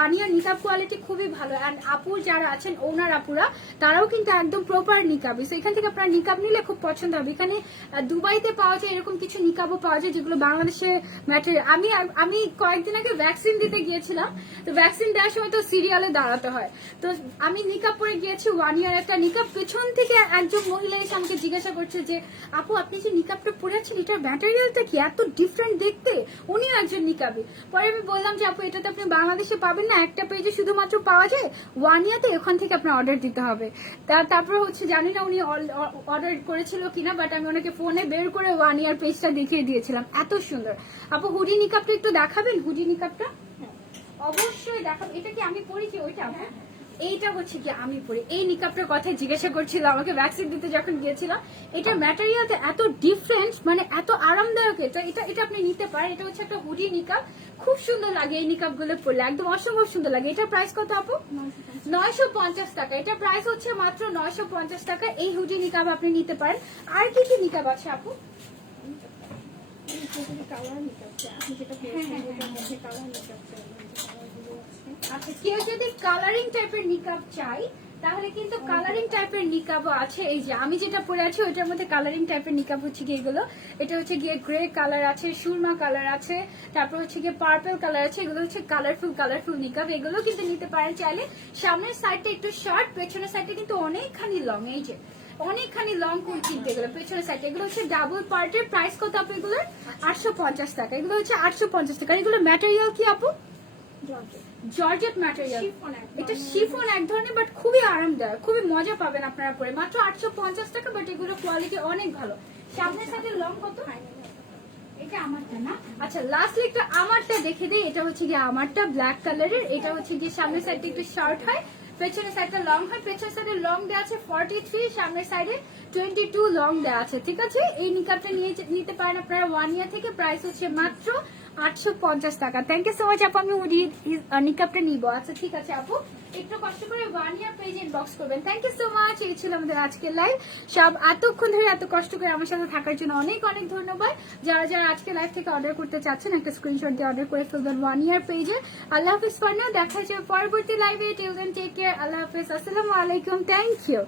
1 ইয়ার নিকাব কোয়ালিটি খুবই ভালো, অ্যান্ড আপুর যারা আছেন ওনার আপুরা তারাও কিন্তু একদম প্রপার নিকাবি, সো এখান থেকে আপনার নিকাব নিলে খুব পছন্দ হবে। এখানে দুবাইতে পাওয়া যায় এরকম কিছু নিকাবও পাওয়া যায় যেগুলো বাংলাদেশে ম্যাটেরিয়াল। আমি কয়েকদিন আগে ভ্যাকসিন দিতে গিয়েছিলাম, তো ভ্যাকসিন দেওয়ার সময় তো সিরিয়ালে দাঁড়াতে হয়, তো আমি নিকাব পরে গিয়েছি 1 ইয়ার একটা নিকাব। পেছন থেকে একজন মহিলা এসে আমাকে জিজ্ঞাসা করছে যে আপু আপনি যে নিকাবটা পরেছেন এটার ম্যাটেরিয়ালটা কি এত ডিফারেন্ট দেখতে, উনিও একজন নিকাবি। পরে আমি বললাম যে আপু এটা তো আপনি বাংলাদেশে পাবেন না, একটা পেজে শুধুমাত্র পাওয়া যায়, 1 ইয়ার তো এখান থেকে আপনার অর্ডার দিতে হবে। তারপর হচ্ছে জানি না উনি অর্ডার করেছিল কিনা, বাট আমি ওনাকে ফোনে বের করে 1 ইয়ার পেজটা দেখিয়ে দিয়েছিলাম, এত সুন্দর। আপু হুডি নিকাবটা একটু দেখাবেন, হুডি নিকাবটা অবশ্যই দেখাবো। এটা কি আমি পরেছি ওইটা? এইটা হচ্ছে কি আমি পরি, এই নিকাবটার কথা জিজ্ঞাসা করছিল আমাকে ভ্যাকসিন দিতে যখন গিয়েছিলাম। এটা ম্যাটেরিয়ালটা এত ডিফারেন্ট, মানে এত আরামদায়ক, এটা এটা এটা আপনি নিতে পারেন। এটা হচ্ছে একটা হুডি নিকাব, খুব সুন্দর লাগে এই নিকাব গুলো পরলে, একদম অসম্ভব সুন্দর লাগে। এটার প্রাইস কত আপু? 950 টাকা। এটা প্রাইস হচ্ছে মাত্র 950 টাকা। এই হুডি নিকাব আপনি নিতে পারেন। আর কি কি নিকাব আছে আপু? আচ্ছা কেউ যদি কালারিং টাইপের নিকাব চাই তাহলে কিন্তু কালারিং টাইপের নিকাবও আছে। এই যে আমি যেটা পরে আছি ওইটার মধ্যে কালারিং টাইপের নিকাব হচ্ছে গিয়ে এগুলো, এটা হচ্ছে গিয়ে গ্রে কালার আছে, সুরমা কালার আছে, তারপর হচ্ছে গিয়ে পার্পল কালার আছে, এগুলো হচ্ছে কালারফুল নিকাব। এগুলো কিন্তু নিতে পারেন চাইলে। সামনের সাইডটা একটু শর্ট, পেছনের সাইডটা কিন্তু অনেকখানি লং, এই যে অনেকখানি লং কোট কিন্তু এগুলো পেছনের সাইড। এগুলো হচ্ছে ডাবল পার্টের। প্রাইস কত আপু এগুলোর? 850 টাকা। এগুলো হচ্ছে 850 টাকা। এগুলো ম্যাটেরিয়াল কি আপু? Georgette material. এটা শিফন এক ধরনের, বাট খুবই আরামদায়ক, খুবই মজা পাবেন আপনারা পরে। মাত্র 850 টাকা, বাট এগুলো কোয়ালিটি অনেক ভালো। সামনের সাইডের লং কত? এটা আমারটা না। আচ্ছা লাস্টলি একটা আমারটা দেখে দেই। এটা হচ্ছে গিয়ে আমারটা ব্ল্যাক কালারের। এটা হচ্ছে গিয়ে সামনের সাইডটা একটু শর্ট হয়, পেছনের সাইডটা লং হয়। পেছনের সাইডে লং দেওয়া আছে 43, সামনের সাইডে 22 লং দেওয়া আছে। ঠিক আছে, এই নিকাবটা নিতে পারেন আপনারা 1 ইয়ার থেকে। প্রাইস হচ্ছে মাত্র 850 টাকা। থ্যাংক ইউ সো মাচ আপু, আমি নিকাবটা নিব। আচ্ছা ঠিক আছে আপু, একটু কষ্ট করে 1 ইয়ার পেজ ইনবক্স করবেন। Thank you so much. এই ছিল আমাদের আজকের লাইভ। সব এতক্ষণ ধরে এত কষ্ট করে আমার সাথে থাকার জন্য অনেক অনেক ধন্যবাদ। যারা যারা আজকে লাইভ থেকে অর্ডার করতে চাচ্ছেন একটা স্ক্রিনশট দিয়ে অর্ডার করে ফেলবেন 1 ইয়ার পেজে। আল্লাহ হাফিজ। ফর নাও দেখা যাবে পরবর্তী লাইভে। Till then take care. আল্লাহ হাফিজ। আসসালামু আলাইকুম। Thank you.